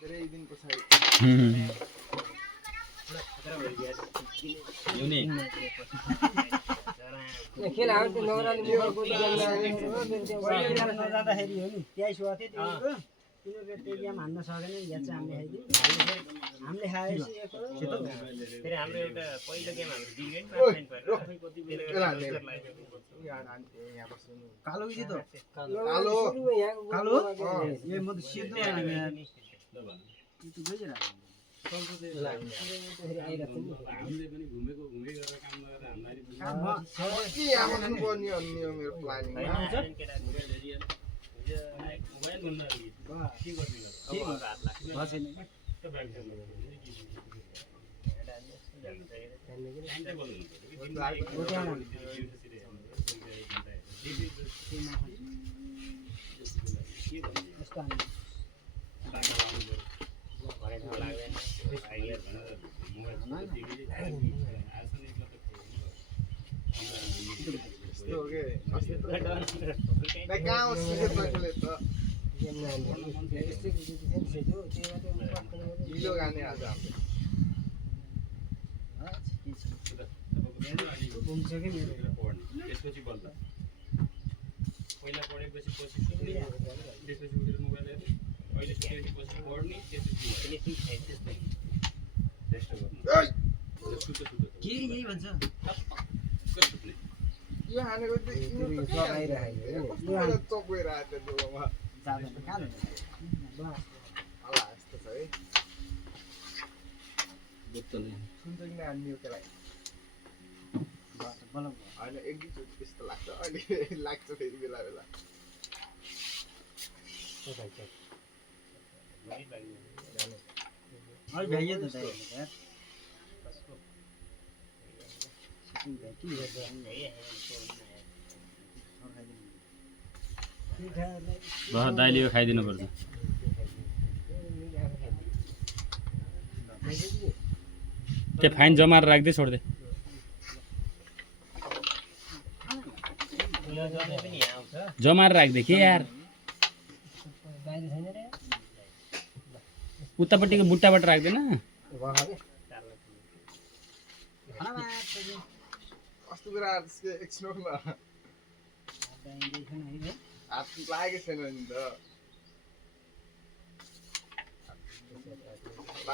धेरै दिन पछाडि खेल हाउ त्यो नौराली मुखको जाँदाखेरि हो नि त्यही सुवा थियो तिनीहरूको त्यही गेम हान्न सकेन या चाहिँ हामीले खाएपछि फेरि हाम्रो एउटा पहिलो गेम हाम्रो दिगेन कालो कि त कालो कालो ए म त सेतो मेरो प्लानिङमा हिलो गाने आज त्यसपछि बल्ल पहिला पढेपछि पछि त्यसपछि उठेर मोबाइल हेर्ने अहिले सुतेपछि पछि पढ्ने त्यसपछि रेस्ट गर्नु के यही भन्छ यो हानेको चोकेर आएको जोमा जाँदैन कहाँ होला यस्तो छ है सुन्छ किन हान्ने त्यसलाई होइन एक दुईचोटि त्यस्तो लाग्छ अहिले लाग्छ फेरि बेला बेला भ्याइयो त दाइले यो खाइदिनु पर्छ त्यो फाइन जमाएर राख्दै छोड्दे जमाएर राख्दे के यार उतापट्टिको बुट्टाबाट राख्दैन कस्तो कुरा एकछिन न हात लागेको छैन नि त 12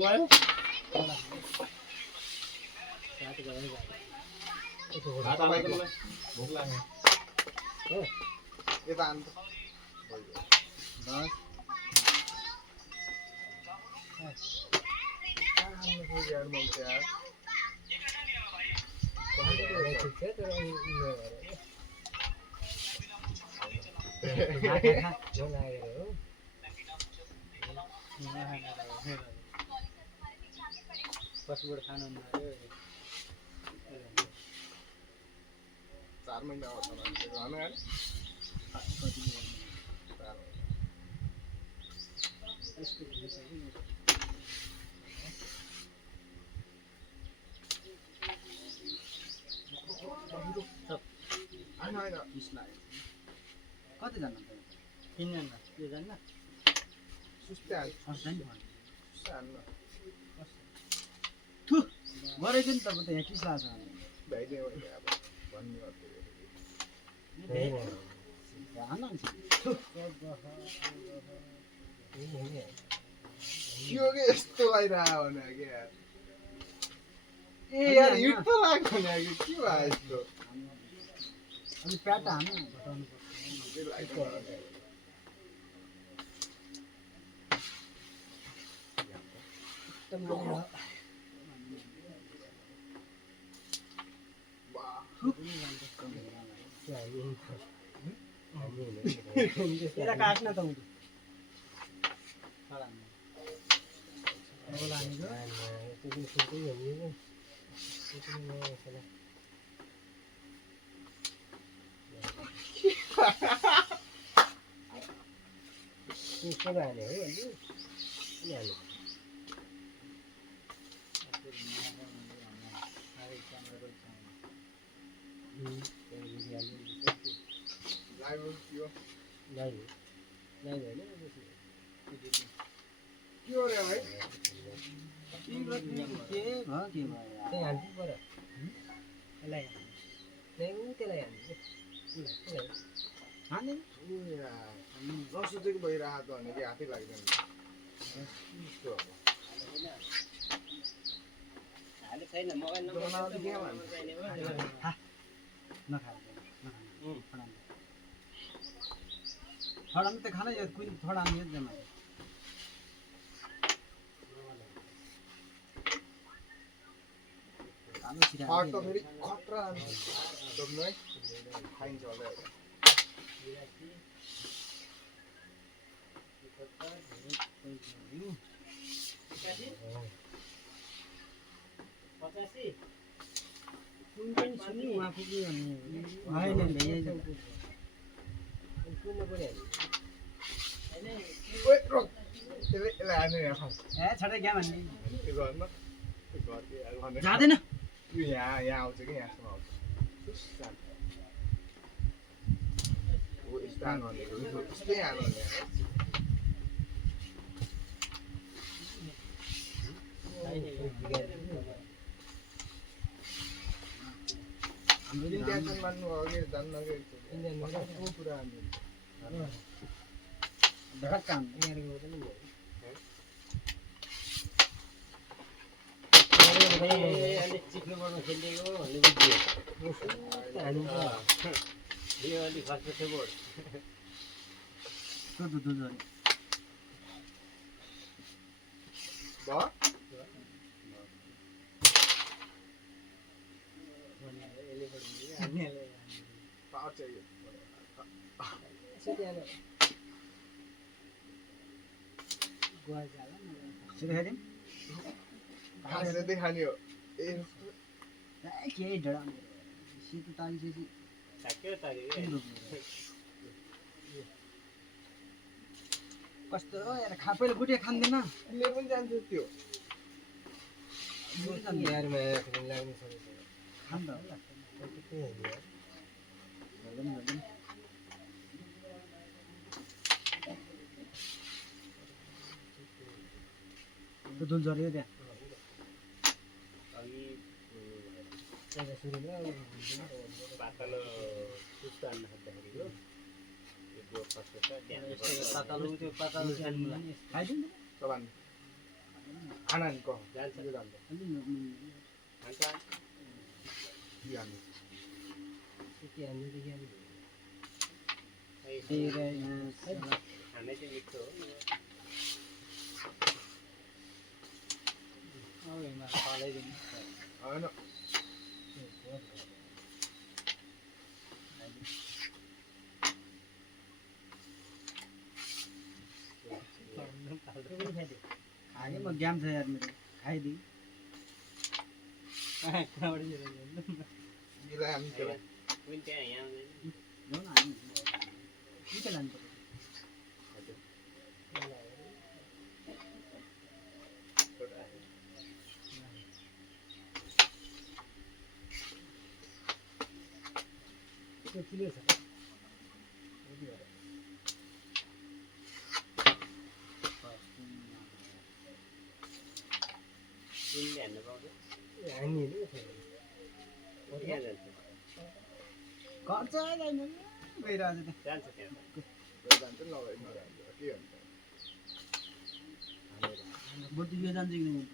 गयो भोक लाग्यो यता आन्त पशुबाट खानु 4 महिना हो कतिजना 3 जना 2 जना थु गरेको नि तपाईँ त यहाँ किस लाग्छ यस्तो लागिरहेको भने क्या ए यार हिट त लाग्यो नि के भयो यस्तो अनि प्याट हान्नु घटाउनु तेरा काट्न त हुँदैन नहीं नहीं नहीं नहीं के हो रे भाइ के भयो के भयो यार नहीं हान्छु पर यसलाई नहीं ऊ त्यसलाई हान्छु उसलाई हान्दैन उ यार नसोचेको भइरहेको त भने कि हातै लाग्दैन यस्तो हो। हाले छैन मगाइ बनाउँदा के भन्छ थोड़ा में तो खाना ये कोई थोड़ा में जमा आलु छिरा फाट त फेरि खतरा डब्नु है खाइन्छ होला एउटा। कुन सुनि वहाँ पुग्यो भने होइन भैया कुन पर्यो ओइ रोक त्यसले यसलाई हान्नु यहाँ खाऊ ए छडै क्या भन्ने त्यो गर्नु त्यो गर्दै जाँदैन यो यहाँ यहाँ आउँछ कि यहाँसम्म आउँछ सुस्सान हो यस्तो हानु भनेको यस्तै हानु भने हाम्रो जुन ट्याक्सन मान्नु अघि जान्न को कुरा हान्नु धडक काम यहाँको पनि भयो अलि चिक्नुपर्ने खेलिदिएको भन्ने बुझ्यो यो अलि खस्नु थियो बोर्ड तो दुध दुध भयो पावर चाहियो यसो त्यहाँ गोवा जाला न सुरु हेर्यौँ खाने देखाने हो ए के डरा शीत तागिसकेपछि ताक्यो ताक्यो कस्तो हो यार खापैले गुटे खाँदैन तिमीले पनि जान्छ त्यो यारमा लाग्नु सक्छ खान्छ दुध झऱ्यो त्यहाँ अघि सुरुमा पातलो सुस्तो हान्न खोज्दाखेरिको त्यो जो खस्छ त्यहाँ पातलो खाइदिनु चलान आनन्द कह जान्छ त्यो जान्छ खान्छ कि हान्नु त्यति हान्नुदेखि खानै चाहिँ मिठो हो होइन खाएँ म ग्याम छ यार मेरो खाइदिएँ मिलाइ हामी त्यो पनि त्यहाँ यहाँ आउँदैन ल्याउन हामी के लानु पर्यो त्यो किलो छ तिमीले हान्न पाउँछ हान्ने त्यहाँ जान्छ खर्च आइरहेन गइरहेको छ जान्छ त्यहाँ जान्छ नभए नजान्छ के हुन्छ त्यहाँ बरु यो जान्छ कि नहीं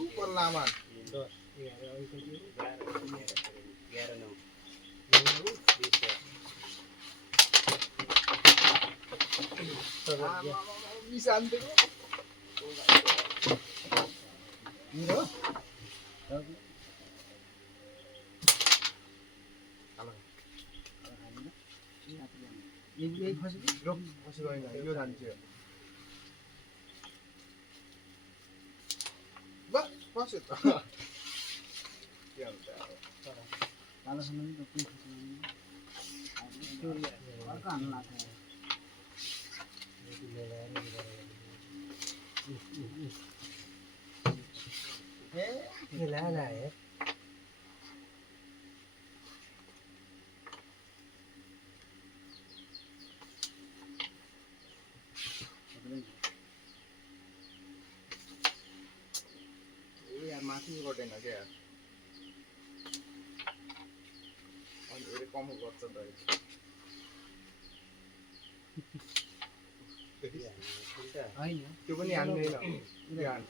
ऊपर लामा 10 11 11 9 मिसान्ते मेरो यही फसेको रोक फसेको होइन यो जान्छ बस फस्यो त के हुन्छ कालोसँग नि त केही फसेको अर्को हाल्नु लाग्छ ए ला ला है माथि गर्दैन क्या अनि अरे कम गर्छ त होइन त्यो पनि हान्दैन यहाँ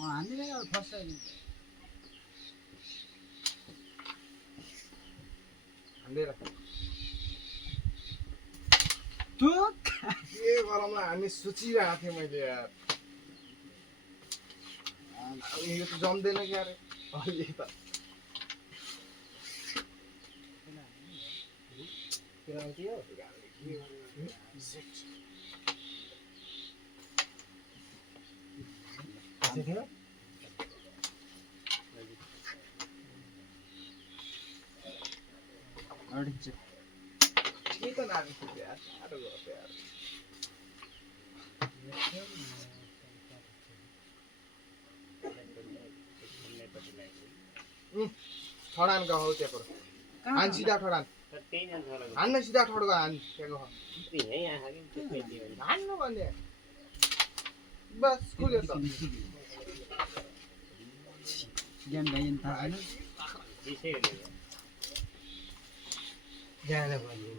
हामीलाई अब फर्स्ट हान्दैन के गरौँला हामी सोचिरहेको थिएँ मैले यार यो त जम्दैन क्या अरे अलि त के त नाच्नु यार साह्रो गर्छ यार ठडान गयो त्यहाँको हान सिधा ठडान त्यही जान्छ होला हान्न सिधा ठड्को हान त्यहाँको यही आँखा कि त्यसमै दियो भने हान्नु भन्ने बस खुल्यो त ज्ञान भाइ थाहा छैन दिसै हो जान भन्नु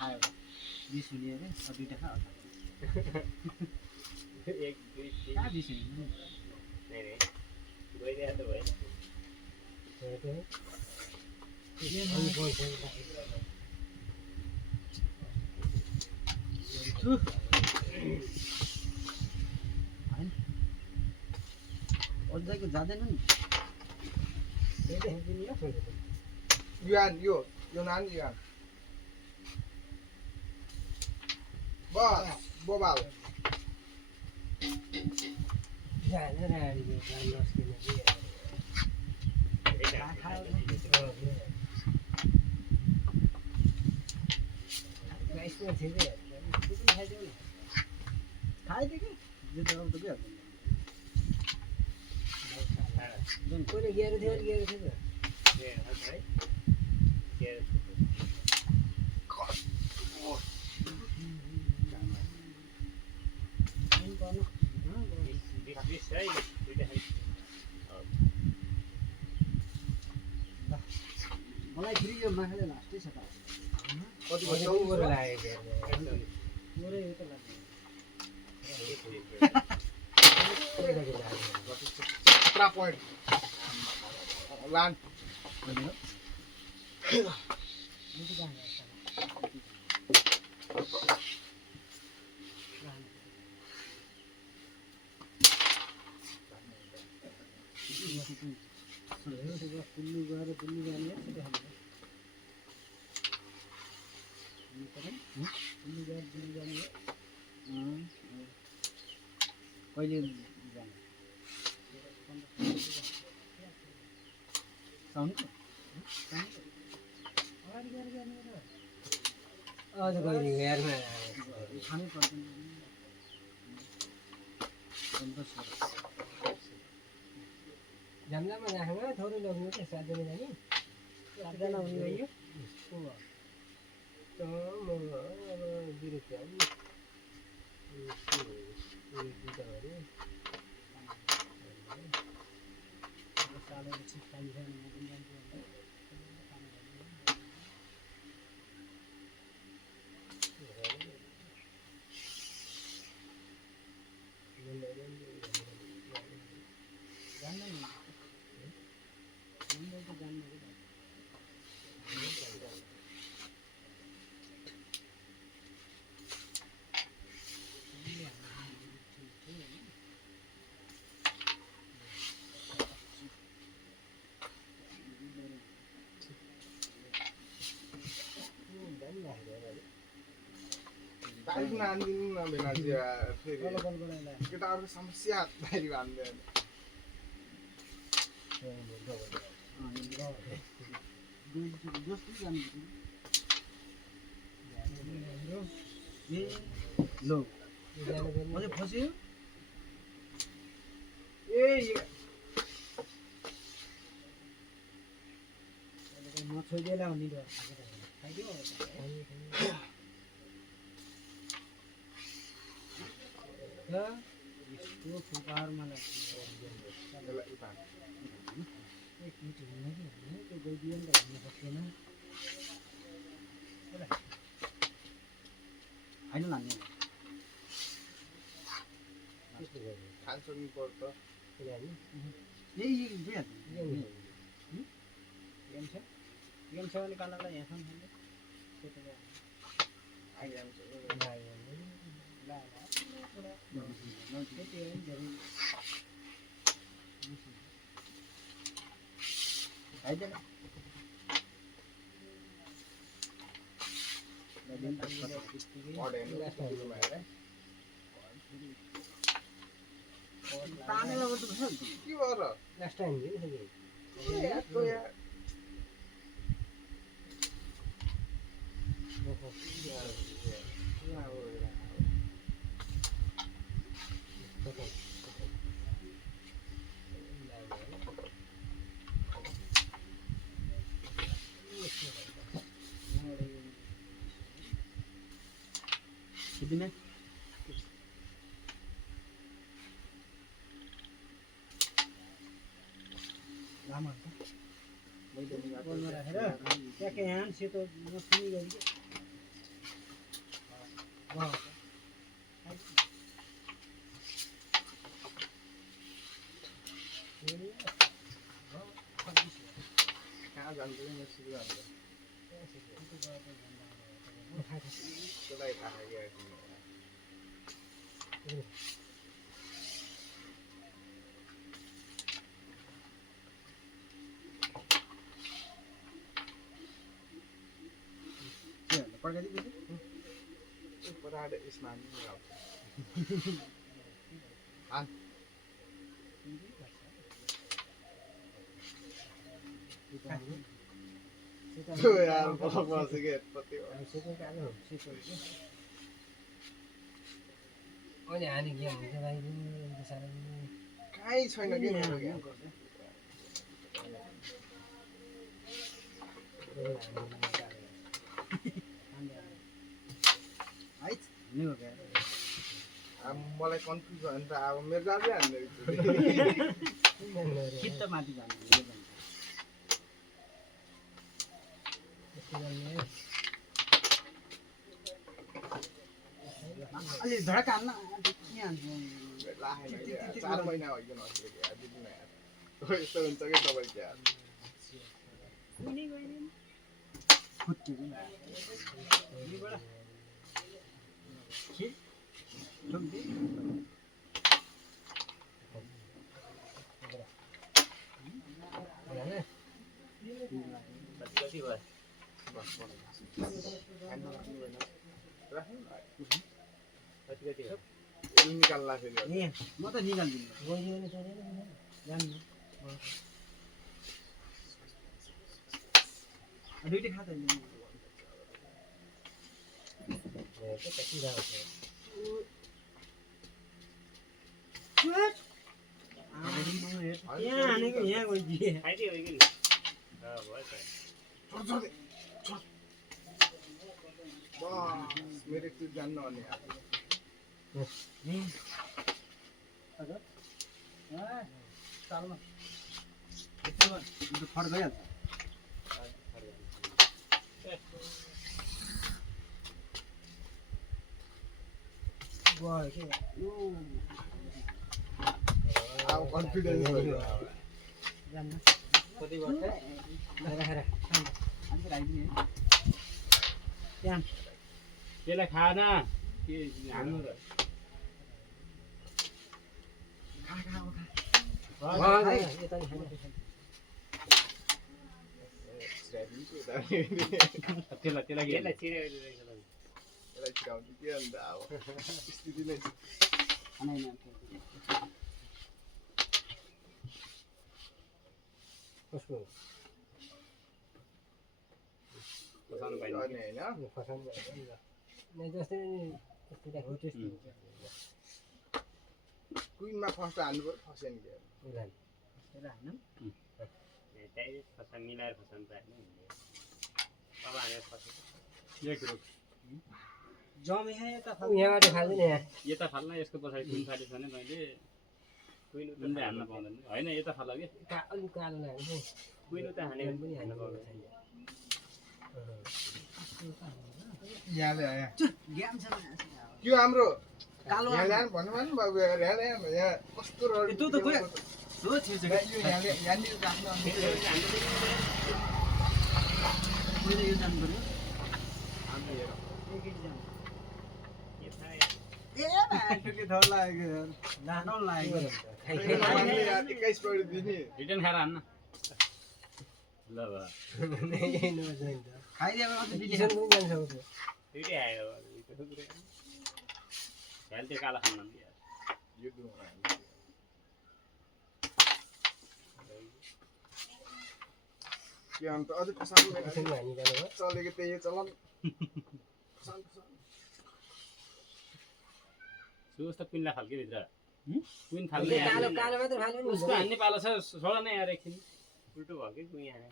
खायो 20 हुने अरे अब दुईटा खा एक दुई तिन कहाँ 20 हुने नहीं रे गइदिया त भयो अझैको जाँदैन नि युहान यो नान युहान बस बोबाल खाइदियो कि यो त अब त के कोही गएर थियो नि गएर थियो ए है के दिस है दुईटा है मलाई फेरि यो माखाले लास्टै छ त कति उनीहरू लागेको पुरै यो त लाग्छ 17 point लान पुल्लु गएर पुल्लु जाने पुल्लु गएर पुल्लु जाने कहिले जाने साउन्ड अगाडि गएर जाने अझ गइदिएको हेर्न खानै पर्दैन झम्लामा राख्नु थोरै लग्नु क्या 7 जना जाने 7 जना हुने भयो त म अब बिरुवा तारिक नानिदिनु न बेला चाहिँ फेरि केटाहरूको समस्या तारिक हान्दैन लो अझै फस्यो ए म छोइदिएला भन्ने खाइदियो यस्तो फुलपार मलाई यसलाई उता एक मिनट हुन्न कि होइन त्यो गइदियो नि त हुन सक्दैन होइन लाने खान्छ नि पर्छ यही भइहाल्छ गेम छ भने कालालाई यहाँ छन् आइहाल्छ आइदिएन तानेर गर्नुपर्छ नि के गर लास्ट टाइम दिनु यादको यार किदिने लामा बोलमा राखेर ट्याक्कै यहाँ सेतो नछुनी गरी कहाँ जान्छ कि मसित जान्छ त्यसलाई थाहा गएको पड्काइदिएपछि पराडे स्नान पनि आउँछ त्यो यार बसेको हेटपट्टि अहिले हाने गेम हुन्छ भाइ साह्रो कहीँ छैन कि मेरो गेम अब मलाई कन्फ्युज भयो भने त अब मेरो दाजु हान्दै खित्त माथि जानु अलि धडक हान्न के हान्छु राखेन कि 4 महिना भइकन हस्पिटल यार दिदिन यार यस्तो हुन्छ कि तपाईँको यार कति भयो बस ह्यान्ड नराख्नु भएन राख्नु कति कति भयो यसले निकाल्ला फेरि ए म त निकाल्दिनँ गइदियो भने चलेन जान्नु दुईटै खाता कति जान्छ यहाँ हानेको यहाँ गइदिए खाइदियो कि भयो त छोड छोड छोड बस मेरो एकचोटि जान्न भने यार चालमा फट गइहाल्छ गयो के अब कन्फिडेन्स भयो जान्न कति भयो राखेर अन्त आइदिने त्यहाँ त्यसलाई खान के हान्नु र यता नि खानु त्यसलाई त्यसलाई यसलाई छिराउँछु के अन्त अब स्थिति नै कसको फसाउनु पाइन्छ अनि होइन फसाउनु भयो नै जस्तै त्यस्तै राख्नु त्यस्तो क्विनमा फर्स्ट हान्नु पऱ्यो फस्यो नि के मिलान त्यसलाई हान्नु त्यही फसा मिलाएर फसाउनु पाएन अब हामीलाई फसेको एक रुख जमे है यता ऊ यहाँबाट खाल्दैन यहाँ यता फाल्न यसको पछाडि कुन फाले छ भने मैले कुइनले हान्न पाउँदैन होइन यता फाल के अलिक कालो लाग्यो कुइनो त हाने पनि हाल्नु पाउँदैन यहाँले यहाँ ग्याम छ त्यो हाम्रो कालो यहाँ ल्यान भन्नु भन बाबु यहाँ कस्तो रड त्यो त खोइ हो छिर्छ यो यहाँले यहाँनिर राख्नु मैले यो जानु पर्यो एकैचोटि जानु ए भाइ थर लाग्यो लानु लाग्यो खाइ 21 पढि दिने रिटर्न खाएर हान्न ल ल खाइदियो भने किसन पनि जान सक्छ दुइटै आयो हेल्थै कालो खान्न नि यार यो दुई के अन्त अझ पसाल्नु किसन हानि जानु भयो चलेको त्यही चलन सुस त कुइनलाई फाल्के भित्र कुइन फाल्ने कालो कालो मात्र फाल्यो नि उसको हान्ने पालो छ छोड न यार एकछिन उल्टो भयो कि कुइन हाने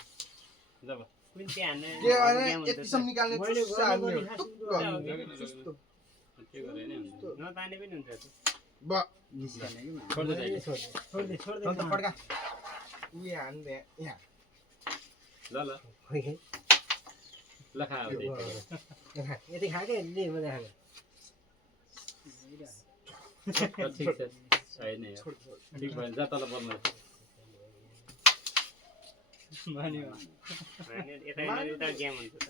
जब कुइन त्यहाँ हान्ने के भने यतिसम्म निकाल्ने चुस्सा हान्ने हो त्यो गरे नि हुन्छ नताने पनि हुन्छ त्यो ब छोड्दै जाइए छोड्दै अन्त पड्का उयो हान्ने यहाँ ल ल खोइ ल खा यति खाके ले मजा खाके ठिक छ छैन यार ठिक भयो जा तल बलमा मान्यो यता उता गेम हुन्छ त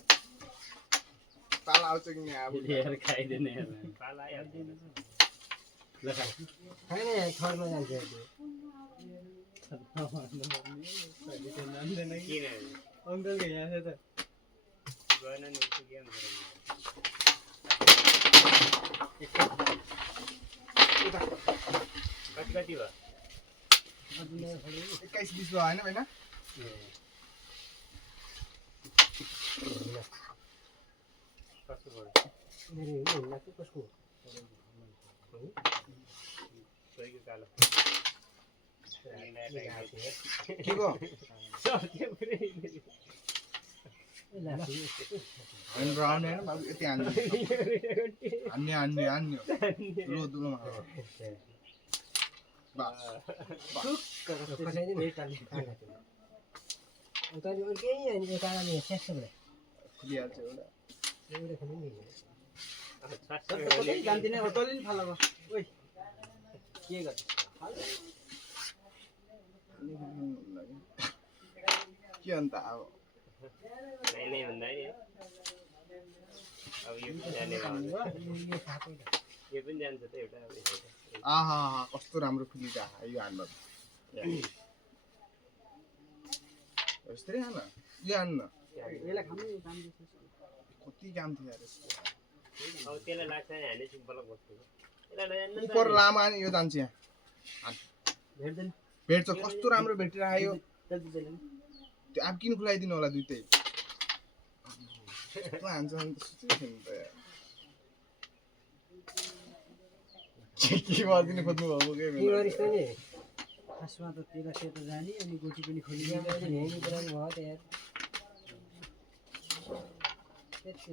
ताल आउँछ कि यहाँ अब यार खाइदिने यार पाला आयो ल खा खाने थरमा जान्छ त्यो किन अङ्कलको यहाँ छ त गएन नि त्यो गेम कति कति भयो 21 20 भयो होइन होइन कस्तो भयो मेरो हुन्न कि कसको सोहीको कालो के को होइन राउने होइन बाबु यति हान्ने हान्ने हान्ने हान्ने दुलो दुलोमा बस खसाइदिनु अन्त अरू केही होइन यो कारणले स्याक्सबाट खुलिहाल्छ एउटा एउटा खानु नि कतै जान्दिनँ तैँले नि फाला ओइ के गर्छ के अन्त अब नै भन्दा नि अब यो जाने यो खाएको यो पनि जान्छ त एउटा आहा कस्तो राम्रो खुलिदा यो हान्न यस्तै हान यो हान्न यसलाई खानु काम दिन्छ कति काम थियो यार यसको अब त्यसलाई लाग्छ नि हाने सिम्पल बस्छु यसलाई उपर लामा यो जान्छ यहाँ भेट्दैन भेट्छ कस्तो राम्रो भेटिरहेको जल्दी जल्दी त्यो अब किन खुलाइदिनु होला दुइटै हान्छ भने त सुचेन त यार के गरिदिनु खोज्नु भएको के के गरिस् त नि खासमा त तेरा सेतो जाने अनि गोटी पनि खोली यहाँ अहिले भ्याउनु पुऱ्याउनु भयो त यार त्यति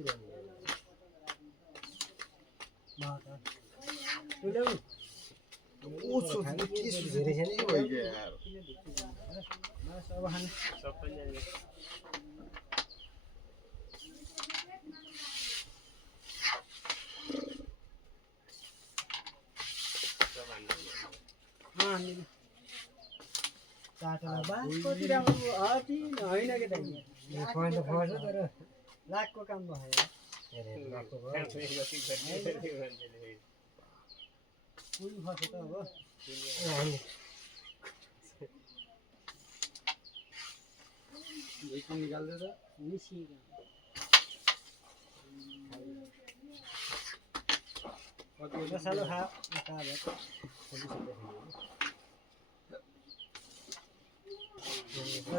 गर्नु ओ सोच्नु के सुचेन के भइगयो यार बस अब खानु सबै जाने चाटोमा बा कति राम्रो अति होइन के त पढ्नु पर्छ तर लाखको काम भयो लाग्को भयो कुन फस्यो त अब हामी निकाल्दै त मिसिएको मसालो खा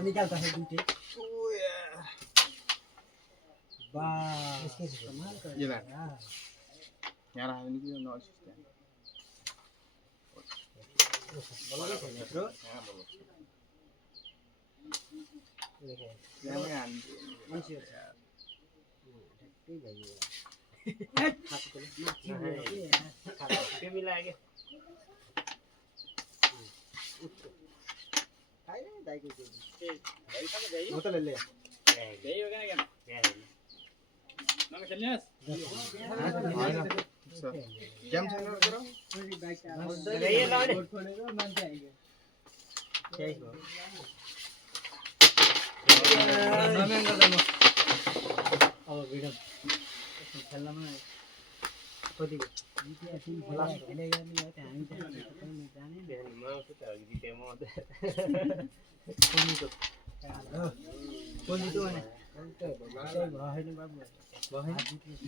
निकाल त दुइटै बा ये ला यहाँ राख्यो नि कि यो नर्सिस त्यहाँ त्यहाँमै हान्छु मान्छेहरू ठ्याक्कै भयो त्यो मिलायो खाइले दाइको त्यो के म त ले त्यही हो क्या नखेल्नुहोस् गेम छैन तेरो अब भिडियो खेल्नमा कति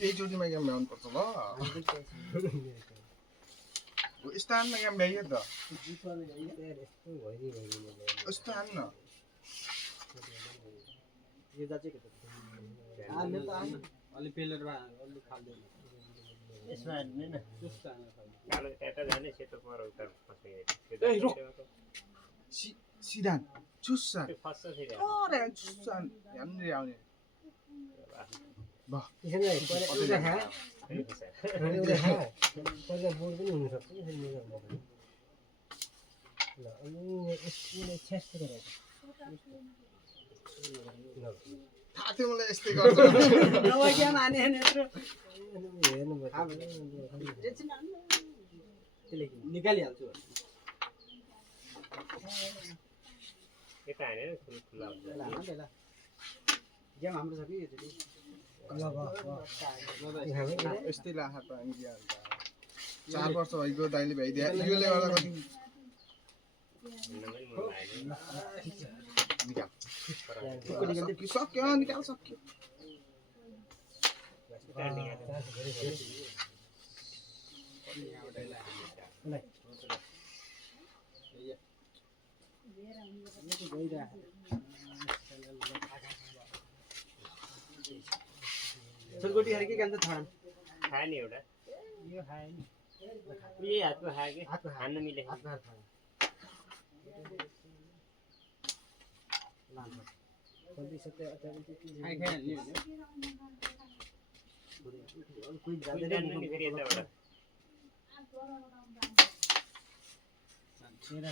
एकचोटिमा गेम ल्याउनुपर्छ ल यस्तो हान्न गेम ल्याइयो त यस्तो हान्न अलि पेलेर अलि खाल्दैन यसमा हाल्ने न कालो ट्याटा जाने सेतो पर उता फसेको ए रुक सिधान चुस्सा त्यो फस्छ फेरि अरे चुस्सा हेर्नु आउने त्यसैले एउटा खा एउटा खा पहिला बोर्ड पनि हुनसक्छ यसरी मिलाउनु ल अनि यसले छेस्ट गरेर थाहा थियो मलाई यस्तै गर्छ नवा गेम हाने यत्रो हेर्नु निकालिहाल्छु यता हानेर खुल्ला हुन्छ गेम हाम्रो छ कि यस्तै लाखा त अनि के हाल्छ 4 वर्ष भइगयो दाइले भ्याइदिए योले गर्दा कति सक्यो निकाल सक्यो छुलगुटी खाएर के काम त थडान खायो नि एउटा यो खाए नि यही हातको खायो कि हातको हान्न मिले हातमा खाए लान्छ कोही सते अचानक खाइ खाइ हाल्ने कोही जान्दैन नि फेरि यताबाट छैन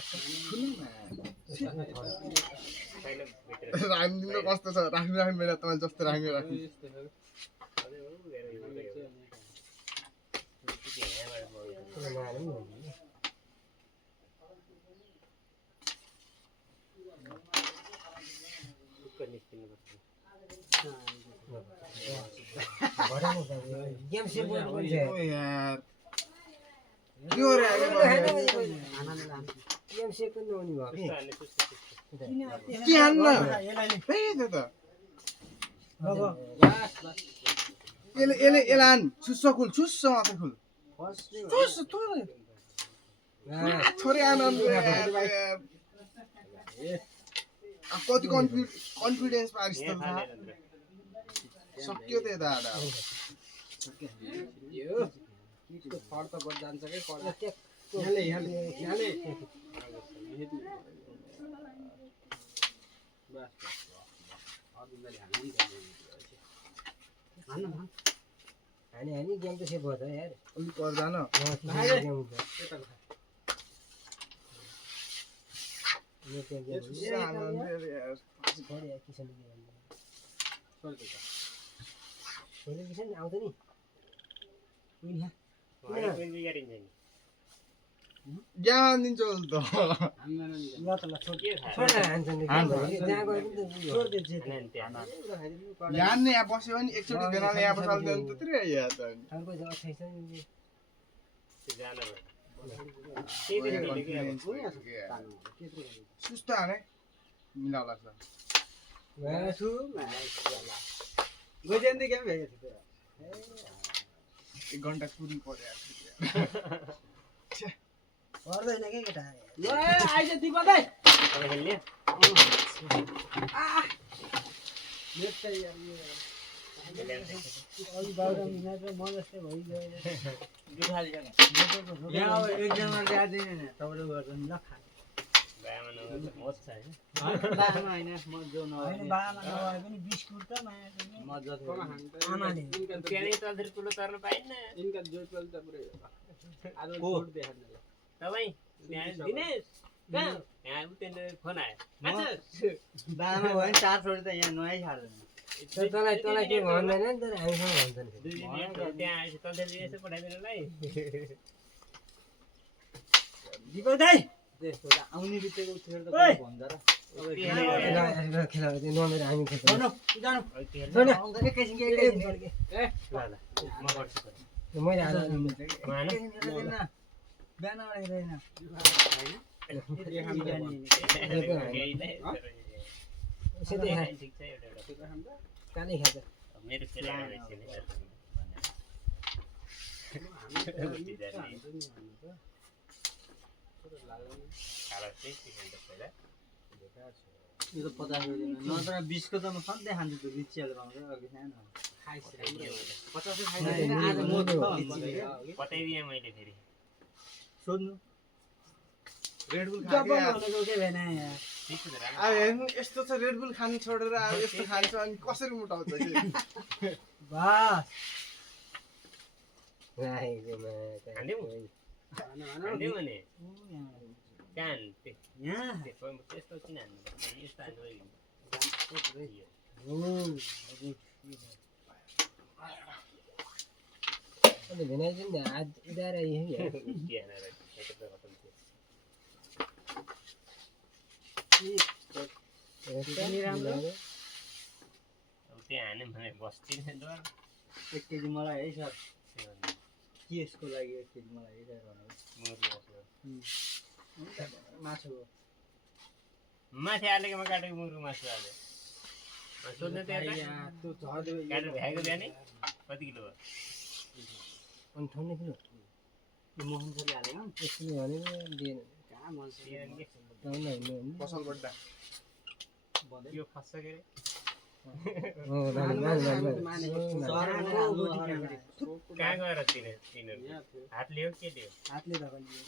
भित्र राख्दिनु कस्तो छ राख्नु बेला तपाईँ जस्तो राख्नु राख्नु गेम सेभ गर्नुपर्छ यार के हो रे गेम सेभ पनि नहुने भयो के हान्न यसलाई ए त यसले हान छुस्स खुल छुस्स मात्र खुल छुस्स थोरै थोरै आनन्द कति कन्फिडेन्स पारिस् त थाहा सक्यो त दादा त्यो फड त बड जान्छ के यहाँले हानी गेम त सेभ भयो त यार अलिक गर्दा न छुस्स आनन्द यार आउँछ नि ज्ञान दिन्छ त ल त ल छोड यहाँ नै यहाँ बस्यो भने एकचोटि बेनाले यहाँ बसाल्दै अन्त त्यत्रै यहाँ त सुस्त हाने मिलाउला छ गइजान्दै गेम भेटेको थियो 1 घण्टा कुरी पर्यो पर्दैन के केटा ल आइज दिपा दाइ खेल्ने नेट चाहिँ अघि बाहिर मिनेर म जस्तै भइगयो यहाँ अब एकजना ल्यादिन नि तपाईले गर्दा नि ल खा बायामा नभए होस् छैन बामा होइन म जो नभए बामा नभए पनि बिस्कुट त माया पनि मजा थियो आमाले त्यहाँनिर चल्दै कुलो तर्न पाइन्न इनका जोड चल्छ पुरै आज को? छोड देखाउन ल तपाईँ त्यहाँ दिनेश कहाँ यहाँ उता फोन आयो बामा भयो नि 4 छोडी त यहाँ नयाँ छाड्दैन तँलाई के भन्दैन नि तर हामीसँग भन्छन् दुई दिन त्यहाँ आएपछि तल्दै यसो पठाइदिनुलाई दिपक दाइ त्यस्तो त आउने बित्तिकै उठेर त कोही भन्छ र खेला नमेर हामी खेल्छ जानु जानु सुन एकैछिन ल म गर्छु मैले आज मान बिहान आइरहेन सिधै खा ठिक छ एउटा कालै खान्छ मेरो केटा यो त 50 रुपैयाँ नत्र 20 को त म सधैँ खान्छु त्यो लिचियाले पाउँछ अघि सानो आज म बताइदिएँ मैले फेरि सोध्नु रेड बुल जब खाके भनेको के भएन यहाँ ठिक छ त राम्रो अब हेर्नु यस्तो छ रेड बुल खानु छोडेर अब यस्तो खान्छ अनि कसरी मुटाउँछ कि बस खान्दिउँ खान्दिउँ भने कान यहाँ त्यस्तो किन हान्नु यस्तो हान्नु अन्त भेनाइदिनु नि आज उदाएर राम्रो अब त्यहाँ हान्यो भने बस्दिनँ डर 1 केजी मलाई है सर के यसको लागि 1 केजी मलाई है सर मासु हो माथि हालेकोमा काटेको मुरु मासु हाल्यो सोध्नु त्यहाँ त्यो झर्दै काटेर भ्याएको बिहानै कति किलो भयो 58 किलो मोहन सरले हालेन यसले भनेको दिएन कहाँ मन पसल बड्डा यो फस्छ के अरे कहाँ गएर तिनीहरू हात लियो के लियो हातले धकलियो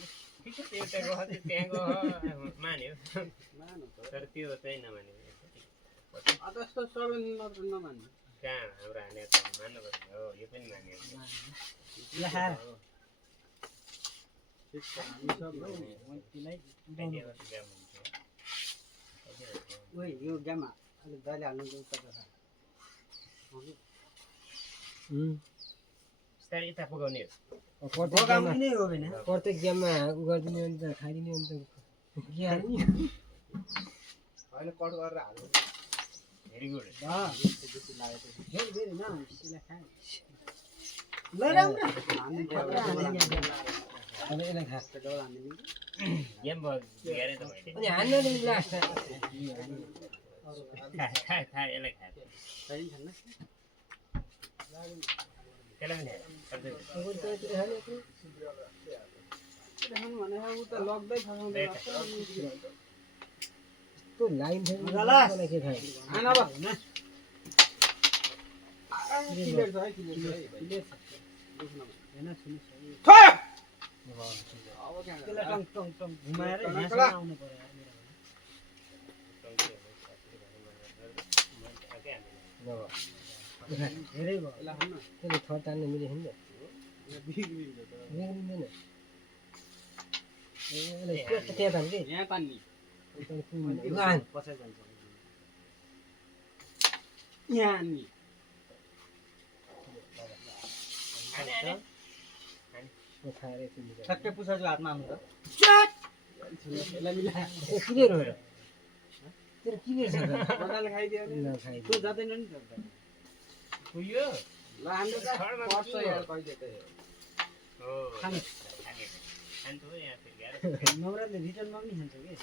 ठिक छ त्यो एउटा गयो त्यहाँ गयो मान्यो तर त्यो चाहिँ नमान्यो यस्तो सबै मात्र नमान्नु कहाँ हाम्रो हाने त मान्नु पर्यो हो यो पनि मान्यो ठिक छ हामी सब ओइ यो गामा अलि दाइले हाल्नु त उता छ बिस्तारै यता पुगाउने हो बगाउने नै हो भने प्रत्येक गेममा गरिदिने अन्त खाइदिने अन्त के हाल्ने होइन कट गरेर हाल्नु भेरी गुड फेरि फेरि न सिला खाए ल राम्रो हामी खतरा हाल्ने अब यसलाई खा डबल हाल्ने गेम भयो बिगारे त मैले अनि हान्न नि लास्ट खा यसलाई खा छैन छैन त्यसलाई पनि भने उता लग्दै फसाउँदै त्यो लाइन थियो के थाहा आन अब हैन क्लियर छ है क्लियर हैन सुन्नुस् अब त्यसलाई टङ टङ टङ घुमाएर यहाँसम्म आउनु पर्यो यार मेरो धेरै भयो ल हान्न त्यसले थर तान्नु मिलेको नि त बिग्रिँदैन त्यहाँ तान् कि यहाँ तान्नी लान पछाडि जान्छ यहाँ हान्नी खाएर एकछिन ठ्याक्कै पुछाजु हातमा आउनु त क्लियर हो र तेरो क्लियर छ त मजाले खाइदियो नि खाइ तँ जाँदैन नि पुग्यो ल हाम्रो त पर्छ यार कहिले त हो खानु खान्छु हो यहाँ फेरि गाह्रो नौराले रिटर्नमा पनि खान्छ कि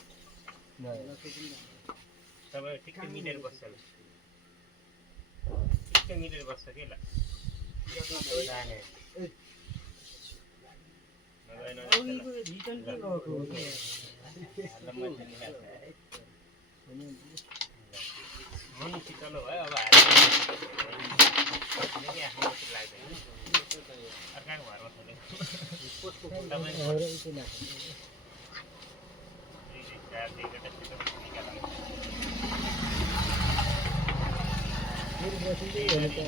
सबै ठिक्कै मिलेर बस्छ ल ठिक्कै मिलेर बस्छ के ल जाने उनीको रिटर्न के भएको हो मन शीतलो भयो अब आफ्नो लाग्दैन अर्काको घरमा छोड्यो फेरि बसिँदै हेर्नु त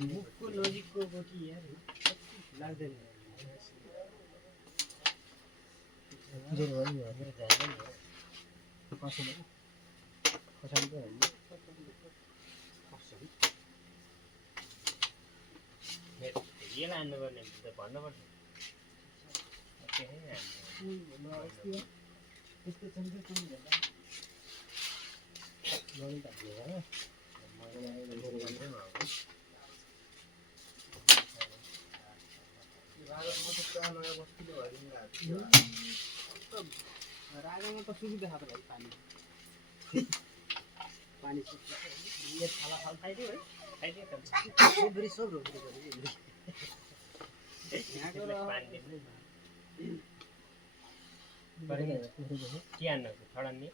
मुखको नजिकको गोटी यार लाग्दैन जे भयो नि मेरो ध्यान नै खसेन खसाइ त हैन ये लानु पर्ने त भन्नुपर्छ त्यस्तो चन्द्र कुन भन्दा गरि त हाल्नु राजामा त सुविधा छ भाइ पानी पानी यो थाला थाल खाइदियो है खाइदियो त सोब्री सब रोक्नु पर्यो यहाँको र के हान्नु छडान्ने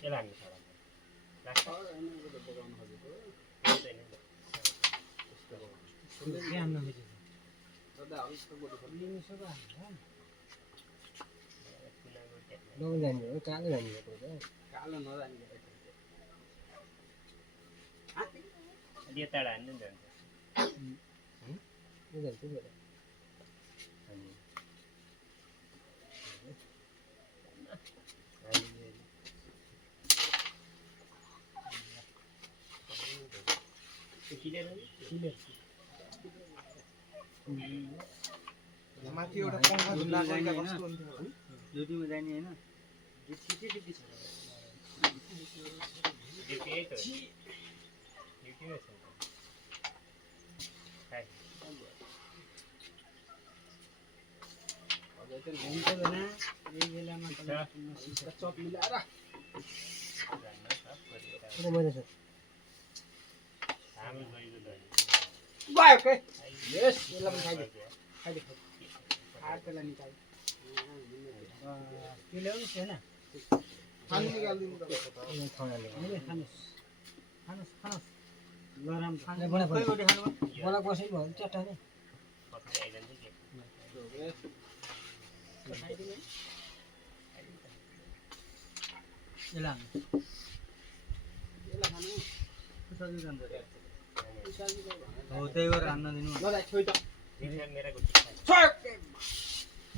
के लान्ने छडान्ने ज्ञान नहोस् लिनु सक्छ नगो जाने हो कालो जाने हो त कालो नजाने यताबाट हान्नु नि त उनीहरु चाहिँ बेला माथि एउटा पङ्खा झुन्डा गरेका कस्तो हुन्थ्यो ड्युटीमा जाने होइन ड्युटी छ ड्युटी यही त हो ड्युटीमै छ हुन्छ भने यही बेलामा चप मिलाएर त्यो मैले छ हामी गइयो त गयो के यस यसलाई पनि खाइदियो हात त्यसलाई निकाल त्यो ल्याउनुहोस् होइन खानु निकालिदिनु तपाईँको त यो खानाले मैले खानुहोस् खानुहोस् खानुहोस् ल राम्रो बडा खै रोटी खानुभयो बडा बसै भयो चट्टा नै पक्कै आइजान्छ के खाइदिनु यसलाई हाल्नु यसलाई खानु सजिलो जान्छ हो त्यही गरेर हान्न दिनु ल छोइ त मेरा गुटी खान्छ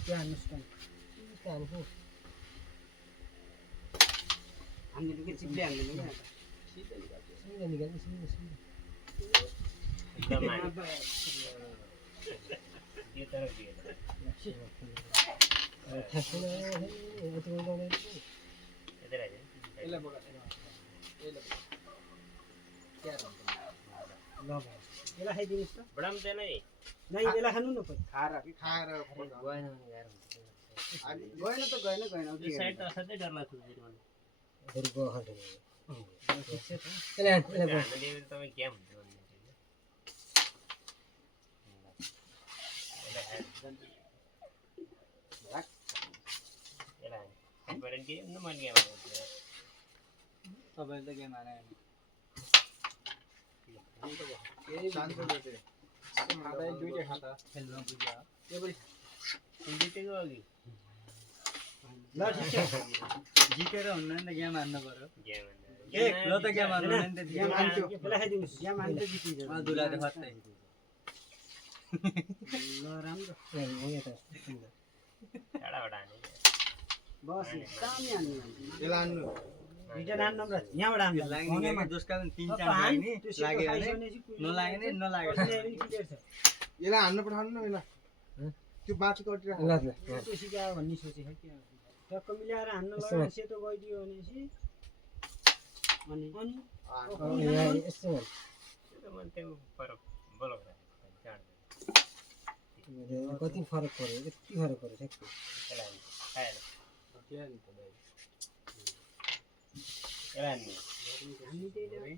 त्यो हान्नुहोस् त कानको हामीले के चिप्ले हाल्दैन क्या सिधै निकाल्नु सिधै एकदम यो तरफ दिए ठ्याक्कै यति उडाउने यतै आइज यसलाई बोला यसलाई ल भाइ यसलाई खाइदिनुहोस् त बडाम चाहिँ नै नै यसलाई खानु न पऱ्यो खाएर गएन यार गएन त गएन गएन अब यो साइड त असाध्यै डर लाग्छ फेरि मलाई फेरि गयो खान्छ ठिक छ त यसलाई हान्न दियो भने तपाईँ क्या हुन्छ भन्ने यसलाई के न मन गेम तपाईँले त गेम हाने शान्त बेटे खाँदा दुईटा खाता खेल्न बुझ्यो के पनि जितेको अघि ल ठिक छ जितेर हुन्न नि त गेम हान्नु पर्यो गेम ए ल त गेम हान्नु नि त गेम हान्छु यसलाई खाइदिनुहोस् गेम हान्नु जितिन्छ दुलाले फत्तै ल राम्रो टाढाबाट हाने बस दामी हान्नु यसलाई हान्नु दुईटा हान्नु र यहाँबाट हान्नु लाग्ने जसका पनि 3-4 लाग्ने लाग्यो भने नलाग्यो भने नलाग्यो यसलाई हान्नु पठाउनु न यसलाई त्यो बाँचेको अटिरा ल ल त्यो सिकायो भन्ने सोचेको के टक्क मिलाएर हान्न लगाएर सेतो गइदियो भनेपछि अनि यस्तो मन त्यो पर बोलक कति फरक पर्यो यति फरक पर्यो ठ्याक्कै यसलाई खाएन यसलाई हान्ने हामी त्यही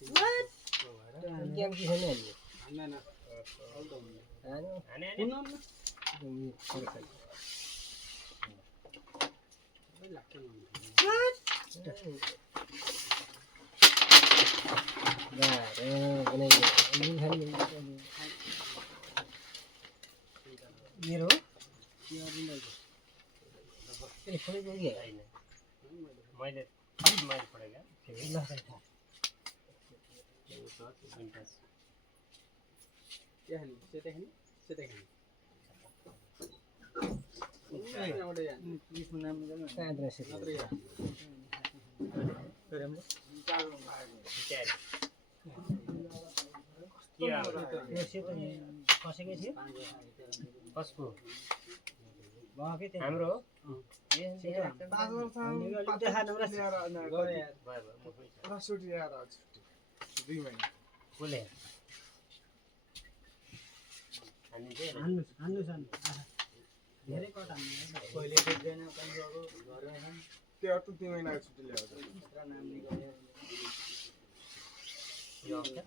गेम के छैन अहिले हान्दैन हान्यो हाने कुन मेरो ए खोले गयो छैन मैले पढेको ल के खाने सेतै खाने सेतै खाने खसेकै थियो कसको भएकै थियो हाम्रो हो 5 वर्ष छुट्टी यार 2 महिना बोले हामी चाहिँ हान्नु धेरै कट हान्नु कहिले देख्दैन पन्जाबको घरमा छन् त्यो 2 महिना छुट्टी ल्याउँछ पुरा नाम निकाल्यो यो क्या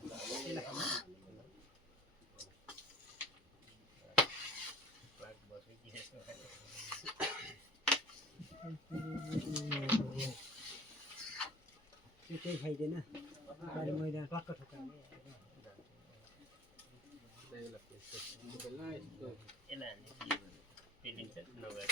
त्यो केही खाइदिएन अहिले मैले टक्क ठोक्काएँ यसलाई हामी पेलिन्छ नगरेर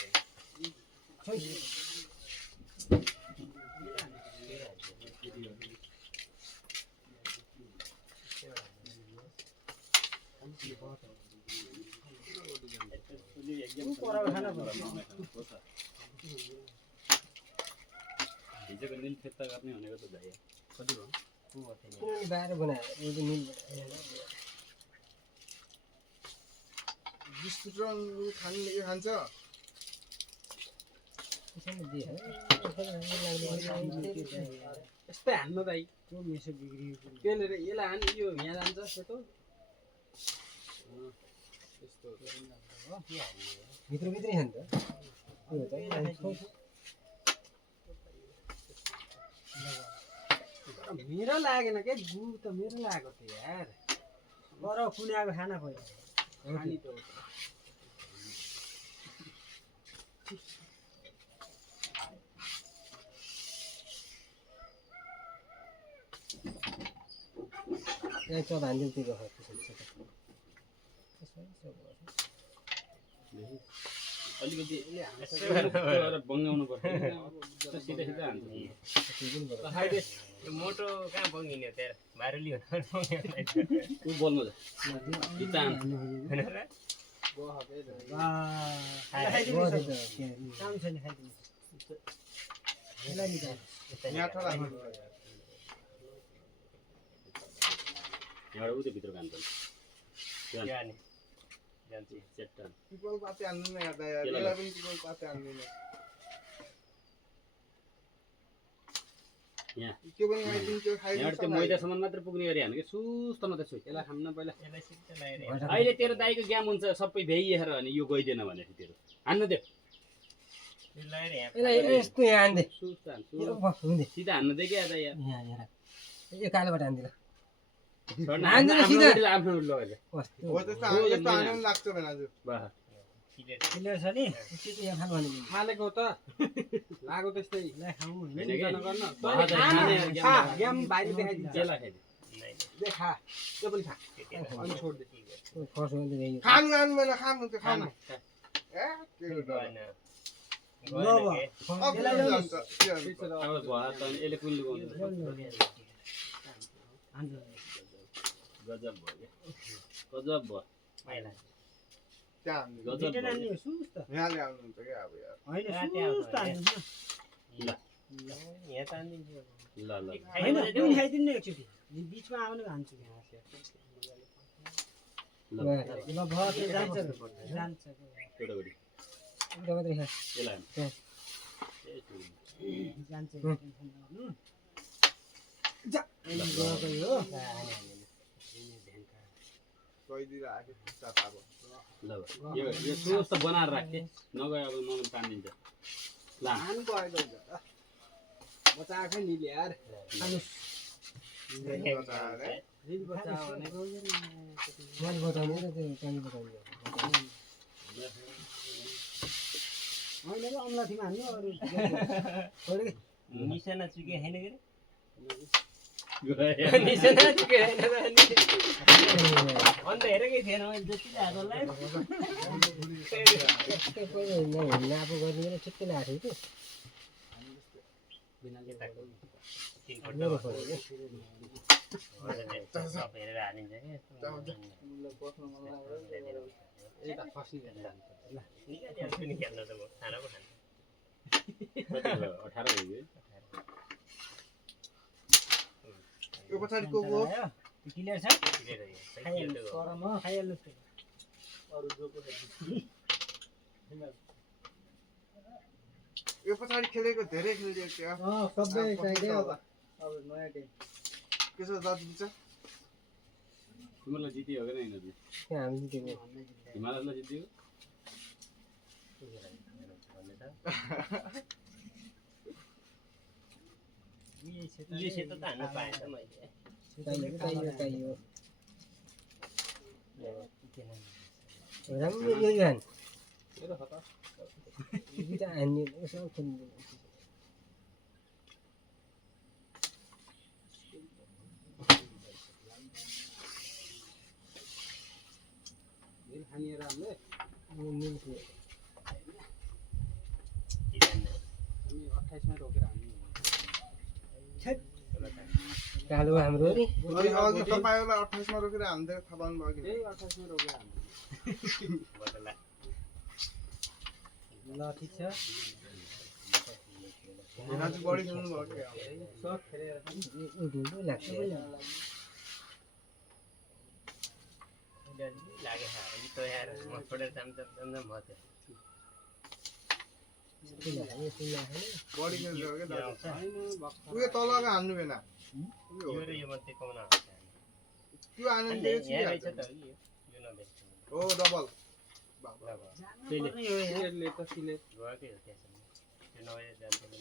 हिजोको दिन फिर्ता गर्ने भनेको त जाइयो कति भयो बाह्र बनायो यो मिल बिस्कुट र खाने के खान्छ यस्तै हान्न दाइ त्यो मेसो बिग्रियो त्यसले यसलाई हान यो यहाँ जान्छ सेतो भित्रभित्रै खान्छ मेरो लागेन के गु त मेरो लागेको थियो यार गर कुनाको खाना पहिला खानी त हो यहाँ चल हान्दिउँ त्यो अलिकति बङ्गाउनु पर्छ सिधै सिधै हान्छ यो मोटो कहाँ बङ्गिने हो त्यहाँ भाइरली ऊ बोल्नु भित्ता हान्छ काम छैन खाइदिनु यहाँ राख्नु यहाँबाट उतै भित्र खान्छ जाने जान्छ चेट्टा पिपल पाते हान्नु न हेर्दा यार यसलाई पनि पिपल पाते हान्नु न यहाँ त्यो पनि खाइदिन्थ्यो यहाँबाट त्यो मैदासम्म मात्र पुग्ने गरी हानु कि सुस्त मात्रै छु यसलाई खान्न पहिला यसलाई सिक्क लगाएर अहिले तेरो दाइको ज्ञान हुन्छ सबै भ्याइएर अनि यो गइदिएन भनेपछि तेरो हान्नु त्यो यो लगाएर यहाँ यस्तो यहाँ हान्दे सुस्त हान्छु हुँदै सिधा हान्नु दियो क्या दाइ यहाँ यो कालोबाट हान्दिन आफ्नो लगेर हो त्यस्तो यस्तो हान्नु पनि लाग्छ भने हजुर वाह क्लियर छ नि यहाँ खानु भने खालेको त लाग्यो त्यस्तै ल खाऊ होइन होइन कि गर्न वाह दाइ खाने यार खा ज्ञान गेम बाहिर देखाइदिन्छ केला खाइदियो देखा त्यो पनि खा अनि छोड दे फर्स्ट हो भने खानु खानु भने खानु त्यो खानु ए के गर्नु अब जान्छ के गर्नु अब भए त अनि यसले कुन लुगाउँछ गजब भयो गजब भयो त्यहाँ गजब भयो सुस्त यहाँ ल्याउनुहुन्छ क्या अब यार होइन सुस्त हान्नु ल यहाँ तानिदिन्छु ल ल होइन पनि खाइदिनु नि एकचोटि बिचमा आउनु हान्छु ल ल भयो जान्छ जान्छ केटाकेटी मात्रै खा यसलाई जान्छ गइदिएर आएको खुट्टा अब ल यो सुस्त बनाएर राख्थे नगए अब मगन तानिदिन्छ ल खानु गएको हुन्छ बचाएकै नि यार रिल बच्चा भने मैले बताउने र त्यो पानी बताउने होइन र अम्लाथीमा हान्नु अरू निशाना चुके हैन के गयो निशाना चुके हैन र अनि अन्त हेरेकै थिएन मैले जति हातलाई त्यस्तै पहिला हिँड्न आफू गर्ने बेला ठिक्कै लागेको थियो कि कि मेरो फोटो के सब हेरेर हानिन्छ के यता फसिन्छ निकाल्छु नि खेल्न त म खाना पो खान्छु कति भयो 18 हो यो पछाडिको को क्लियर छ खाइहाल्नु यो पछाडि खेलेको धेरै खेलिदिएको थियो सबै चाहियो अब नयाँ टिम के छ दाजु दिन्छ तिमीलाई जित्यो हो कि यिनीहरूले त्यहाँ हामी जितेको हिमालयलाई जित्यो यो सेतो त हान्न पाएँ त मैले चाहियो राम्रो यो गान दुईटा हान्ने यसो खेल्नु हानिएर हामीले मिल्छ हामी 28 मा रोकेर हामी कालो हाम्रो नि अघि तपाईहरुलाई 28 मा रोकेर हामीले थाहा पाउनु भयो कि 28 मा रोकेर हामी ल ठीक छ आज बढी खेल्नु भयो कि सब खेलेर ढुलो लाग्छ लागे अघि त यार म छोडेर जान्छ मजा बढी खेल्छ के दाजु उयो तलको हान्नु भएन यो र यो मात्रै कौन त्यो हान्नु यहाँ दिएछ रहेछ त यो नदेख्छु हो डबल ले त सिले गएकै हो त्यसमा त्यो नभए जान्छ नि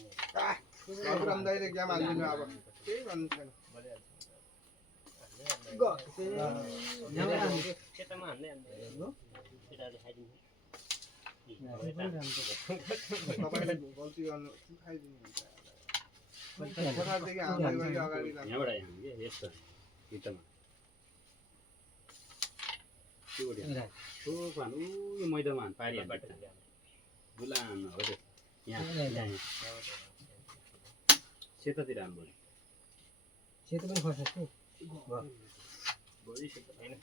बाबुराम दाइले गेम हाल्दिनु अब केही भन्नु छैन खेतमा हान्दै केटाले खाइदिन्छ तपाईले गल्ती गर्नु खाइदिनुहुन्छ पछाडिदेखि हाल्दै गयो अगाडि जान्छ यहाँबाट यहाँ के यस्तो भित्तामा त्यो गरे हो पान उ यो मैदानमा हान पारी हान बुलान हो त्यो यहाँ सेतातिर हान बढी सेतो पनि खस्छ नि भोलि सेतो हैन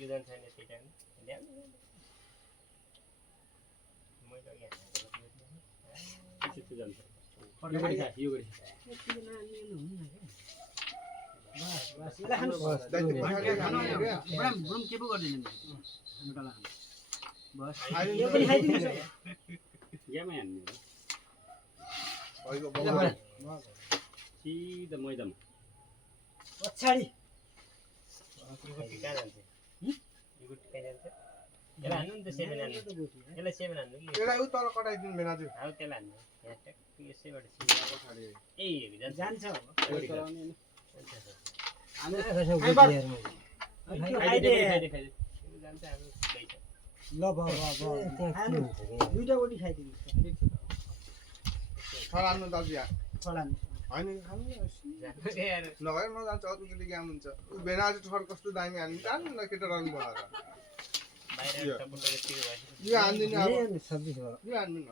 यो जान्छ नि त्यही टाइम ल्याउनु मैले यहाँ सेतो जान्छ यो गरी खा यो गरी दाइले पछाडि हान्नु क्या बुढाम के पो गर्दैन बस यो पनि खाइदिनु यामै हान्ने हो अहिलो सिधा मैदानमा पछाडि यो गुटी कहाँ जान्छ यो गुटी कहाँ जान्छ यसलाई हान्नु नि त 7 हान्नु यसलाई 7 हान्नु कि त्यसलाई उ तल कटाइदिनु भएन आज हाउ त्यसलाई हान्नु यहाँ ट्याक्क यसैबाट पछाडि ए जान्छ जान्छ हाम्रो दैछ ल भ दुईटा गोटी खाइदिनु फलानु दाजु यहाँ फलानु होइन खानु यार नभए नजान्छ अरूले गेम हुन्छ उ भेना चाहिँ ठर कस्तो दामी हान्नु जान्नु न केटा रन बनाएर बाहिर सपोर्ट यतिको भएछ यो हान्दिनु अब सब्जी छ यो हान्नु न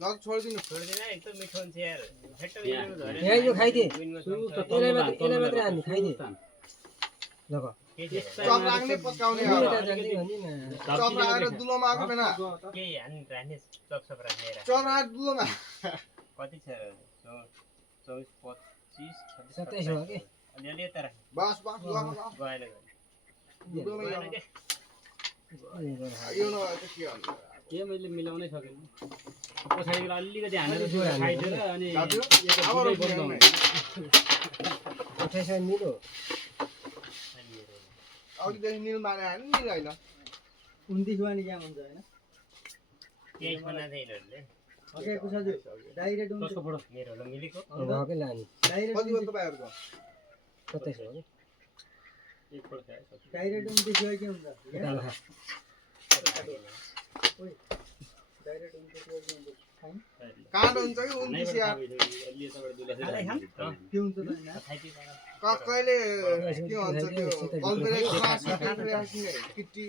नत्र छोडिदिनु छोड्दैन एकदम मिठो हुन्छ यार हेक्टर यहाँ यो खाइदे यसलाई मात्रै हान्नु खाइदे ल चप राख्ने पस्काउने अब चप राखेर दुलोमा आएको बेना के हान्नु राख्ने चपसप राखेर चप राखेर दुलोमा कति छ 24 25 27 हो के अलिअलि यता राख बस बस गएन दुलोमा गएन के यो नभए चाहिँ के भन्नु के मैले मिलाउनै सकेन पछाडिबाट अलिकति हानेर खाइदिएर अनि दाजु अब रोक्नु 28 मिलो अघिदेखि निल माने हाने निल होइन 29 वानी गेम हुन्छ हैन केही बनाउँदै यिनीहरूले ओके कुसाजु डाइरेक्ट हुन्छ कसको फोटो मेरो होला मिलेको भएकै लाने डाइरेक्ट कति हो तपाईँहरूको 27 हो नि एकपल्ट खाए सबै डाइरेक्ट उम्ति गयो के हुन्छ कालो खा डाइरेक्ट उम्ति गयो के हुन्छ खाइन काँड हुन्छ कि 29 यार अलि तपाईहरु दुला खाँदै खाम? के हुन्छ त हैन कहिले के भन्छ त्यो कल्परे क्लास किटी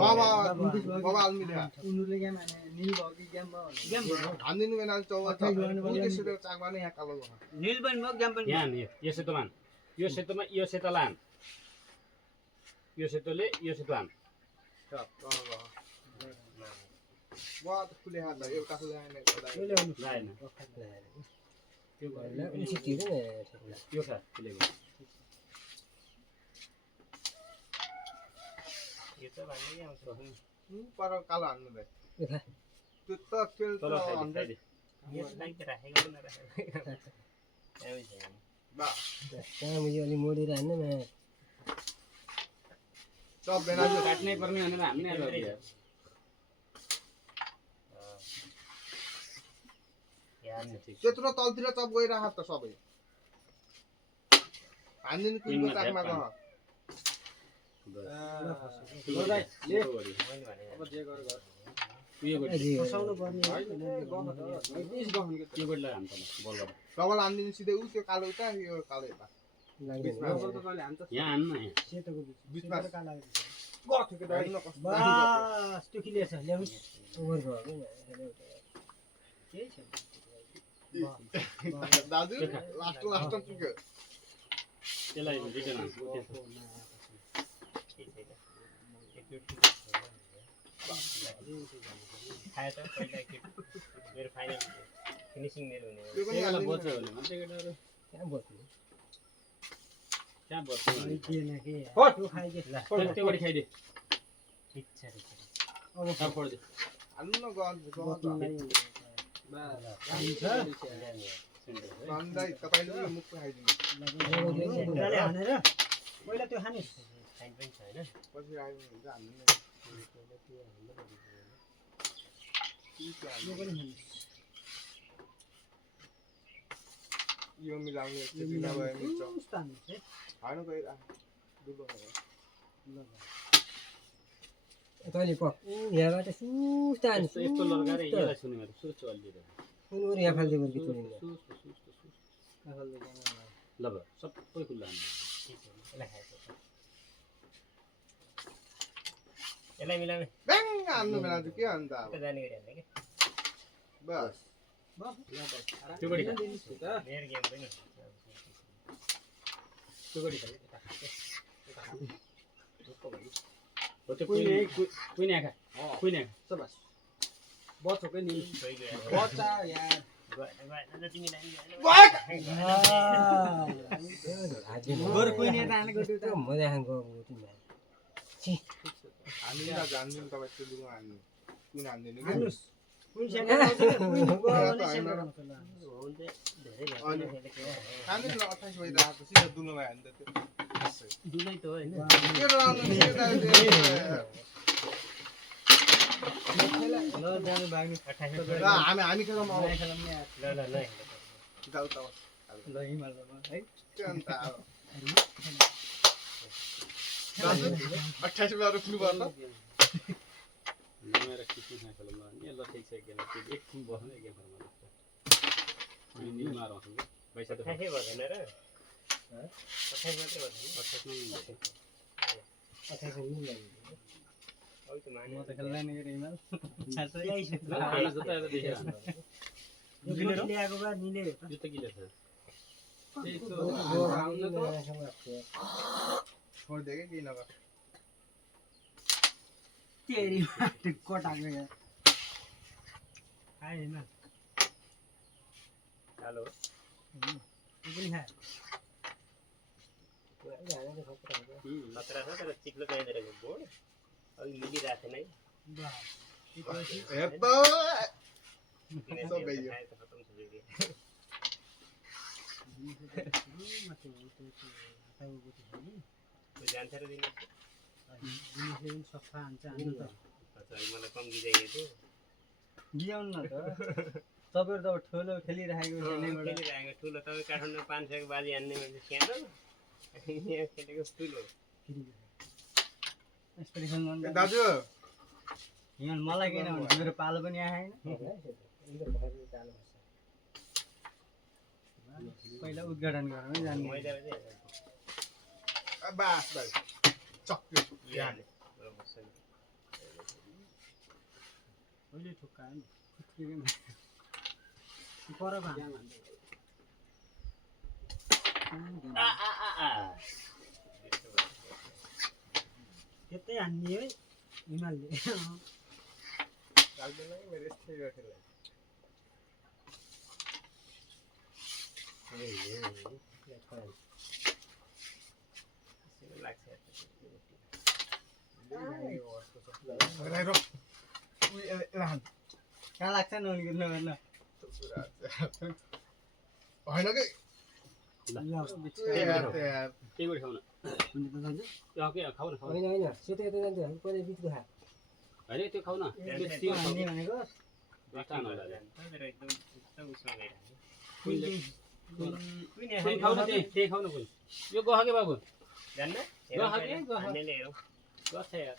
बाबा बाबा अलमिरा उनीहरुले गेम हाने निल भयो कि गेम भयो गेम भयो हान्दिनु बेला चौवा उदेश्य चाकमा यहाँ कालो भयो निल पनि भयो गेम पनि यहाँ यो सेतो लान यो सेतोमा यो सेतो लान यो सेतोले यो सेतो लान वा त खुले हात एउटा खुले हात लाएन त्यो भएन उसी तिर्नु न यो खा खुलेको यो त भन्दै आउँछ पर कालो हान्नु भाइ यो खा त्यो त खेल त तल खाइदे खाइदे यसलाई त राखेको नराखेको एमै छैन बा कहाँ मुझे अलि मोडेर हान्नु न सब बेला काट्नै पर्ने भनेर हामीले लग्यो त्यत्रो तलतिर चप गइराख त सबै हान्दिनु कुनको चाकमा गह अब जे गर गर यो गरे फसाउनु पर्ने यो गरे हान्छ बल गर डबल हान्दिनु सिधै उ त्यो कालो उता यो कालो यता डबल त कहिले हान्छ यहाँ हान्न यहाँ सेतोको बिचमा बिचमा काला गथ्यो के दाइ न कस्तो बस त्यो क्लियर छ ल्याउनु ओभर भयो केही छैन दाजु लास्ट पुग्यो त्यसलाई रिटर्न हान्छ खाए त पहिला मेरो फाइनल फिनिसिङ मेरो हुने त्यो पनि त्यसलाई हान्दिनु बच्छ भने मात्रै केटाहरू कहाँ बस्नु कहाँ बच्छ थिएन के त्यो खाइदे त्यो गरी खाइदे ठिक छ अब अब पढ्दै हान्नु न भन्दै तपाईँले उयो मुख खाइदिनु खुट्टाले हानेर पहिला त्यो खानुहोस् फाइन पनि छ होइन पछि आइदिनु हुन्छ हान्नु यो पनि खानुहोस् यो मिलाउने बिना भए मिल्छ सुस्त हान्नुहोस् है हानु गइराख दुलो भयो कहिले पक यहाँबाट सुस्ता हान्नु यस्तो यस्तो लड्काएर यसलाई छुने मेरो सुस्त अलिदिएर उनीहरू यहाँ फाल्दै गर्नु छोडिन्छ सुस्त सुस्त सुस्त ल भयो सबै खुल्ला हान्नु ठिक छ यसलाई खाएको यसलाई मिलाउने ब्याङ हान्नु बेला चाहिँ के अन्त अब जाने गरी हाल्ने क्या बस त्यो गरी खा मेरो गेम पनि त्यो गरी खा हो त्यो कुइने खा कुइने खा सबस बच्चोकै नि गयो बच्चा यार गएन त तिमीलाई गोर कोही नेता हानेको त्यो त मजा खाएको तिमीलाई हान्दिनु हान्दिनु तपाईँ त्यो दुलो हान्नु कुन हान्दिनु कि हान्नुहोस् कुन सानो हुन्छ धेरै अनि भन्छ हान्दिनु न 28 भइरहेको सिधा दुलोमा हान्दा त्यो दुलै त हो होइन के लाउनु ल जानु भाग्नु 28 ल हामी खेलौँ अब ल ल ल जाऊ त ल हिमालमा है के अन्त अब दाजु 28 मा रोक्नु पर्छ मेरो किसिम खाएको ल नि ल ठिक छ गेम त्यो एकछिन बस्नु एक गेम गर्नु अनि नि मारौँ पैसा त 28 भएन र 28 मात्रै भएन अब त माने म त खेल्दैन के हिमाल ल्याइ छ खाना जता यता देखेर यो ल्याएको बा निले जुत्ता किले छ त्यही त छोडिदिए कि केही नगर तेरी कटाको यार आएन हेलो यो पनि खा खतरा छ तर चिक्लो चाहिँदो रहेछ बोर्ड अघि मिलिरहेको थिएन है हेप्पा किनकि सबै यो। खाए त खतम छ फेरि। त्यो जान्छ र दिनु सफा हान्छ हान्नु त अच्छा मलाई कम गिजाइएको थियो गिजाउनु न त तपाईँहरू त अब ठुलो खेलिरहेको खेलिरहेको ठुलो तपाईँ काठमाडौँ 500 को बाजी हान्ने मान्छे सानो यहाँ खेलेको ठुलो एक्सपेक्टेसन गर्नु दाजु यहाँ मलाई किन भने मेरो पालो पनि आएन पहिला उद्घाटन गरौँ है जान्ने मैदा बास भाइ चक्यो अहिले ठुक्कायो नि पर त्यतै हान्ने है हिमालले मेरो यस्तै गर्थ्यो कहाँ लाग्छ नि उनीको नगर्न होइन कि केही गरी खाऊ न खाऊ न होइन होइन सेतो यता जान्छ पहिले बिचको खा होइन त्यो खाऊ न त्यो हान्ने भनेको त्यही खाऊ न त्यही खाऊ न कोही यो गह के बाबु जान्न हान्नेले हेरौँ गछ यार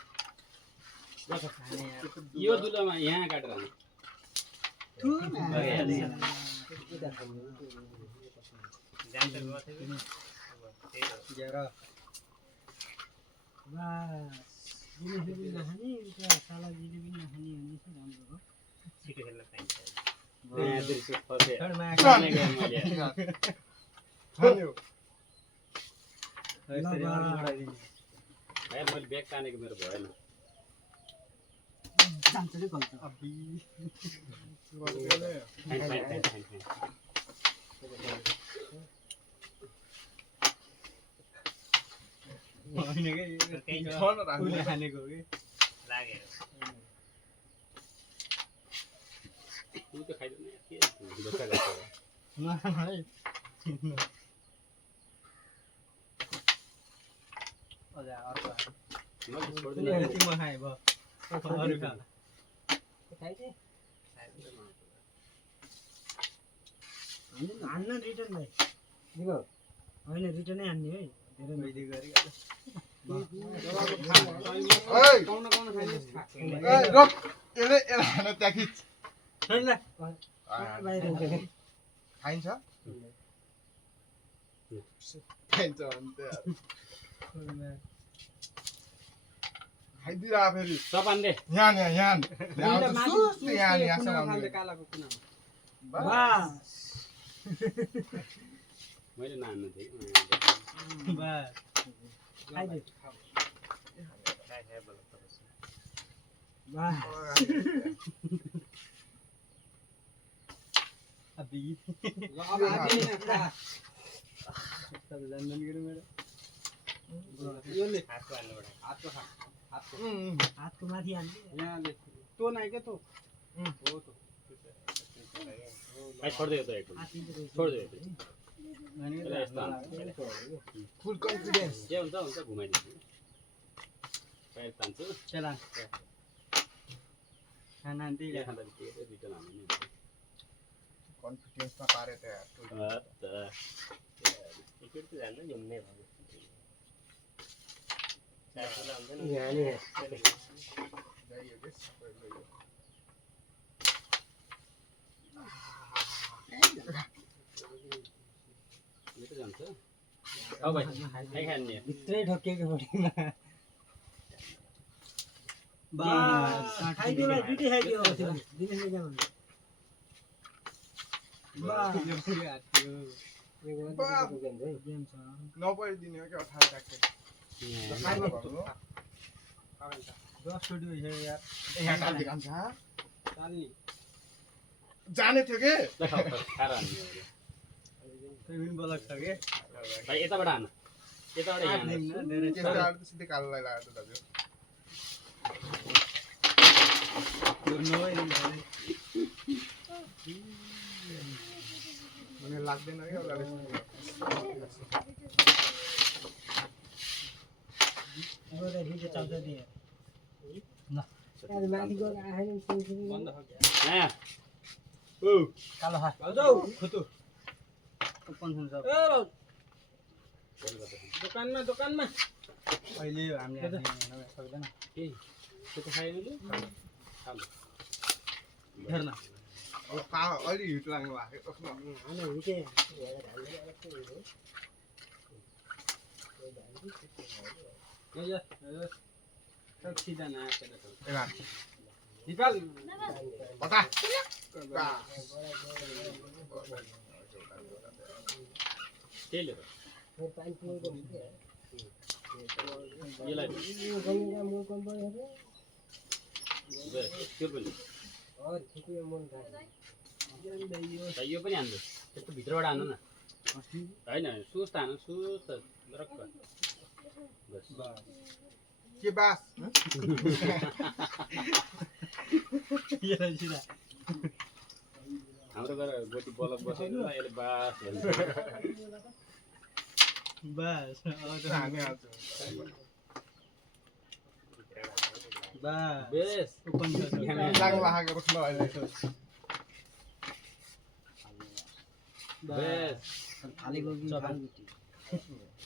यो दुलोमा यहाँ काटेर हाल्नु जान्छ गर्थ्यो जिलेबी नखाने उता साला जिलेबी नखाने भने चाहिँ राम्रो हो छिटो खेल्न पाइन्छ मैले ब्याग तानेको मेरो भएन जान्छ रे गल्छ हानेको कि लागेर म खाएँ भयो अरू खा हान्न रिटर्न भाइ होइन रिटर्नै हान्ने है धेरै मैले गरे बाहिर खाइन्छ खाइन्छ खाइदिइरह फेरि सपानले यहाँ मैले नहान्नु थिएँ हातको माथि हान्ने छोडिदियो त एक छोडिदियो फुल कन्फिडेन्स के हुन्छ घुमाइदिन्छु पैर तान्छु चला खाना दिइरा रिटर्न हाल्नु कन्फिडेन्समा पारे त टिकट त जान्न जम्मै भयो जान्छ अब भाइ खाइखान्ने भित्रै ढोकेको पढ्दैमा खाइदियो भाइ दुइटै खाइदियो दिनेशले क्या भन्नु गेम छ नपरिदिने हो कि 18 राख्ने जाने थियो कि खाएर हान्ने बोलक छ के भाइ यताबाट हान यताबाट सिधै कालोलाई लगाएको दाजु मलाई लाग्दैन कि एउटा भिडियो चल्छ दिए माथि गएर आएन बन्द ओ कालो खा जाऊ खुतु ओपन हुन्छ ए भाउ दोकानमा अहिले हामीले सक्दैन के त्यो त खाएन नि हेर्न अब अलि हिट लाग्नु भएको कसमा अनि हिटे सब सिधा नाकेर निकाल पता त्यसले यसलाई त्यो पनि यो पनि हान्नु त्यस्तो भित्रबाट हान्नु न होइन सुस त हान्नु सुस त रक्क के बास हाम्रो घर गोटी बलक बसेको ल यसले बास भन्छ बस हामी हाल्छ बस बेस ओपन लाग्नु भएको कसमा अहिले बेस थालेको कि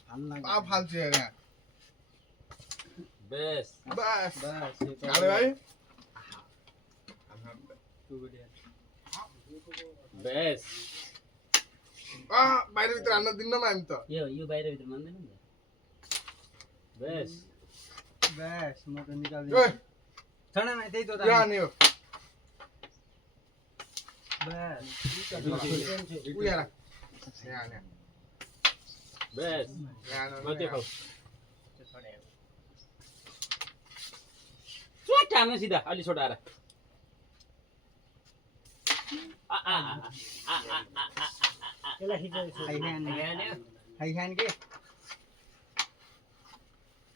हाल्न अब फाल्छु यहाँ बेस बस बस हाले भाइ बेस बाहिर भित्र हान्न दिन्नौँ हामी त यो बाहिर भित्र मान्दैन नि बेस बस म त ओइ निकाल्दिन्छु छैन त्यही त यो हाने हो बस उ यहाँ राख। यहाँ हाने बेस यहाँ माथि खाऊ छोडेर चुट हान्नु सिधा अलि छोटाएर त्यसलाई खिचेर खाइ खान के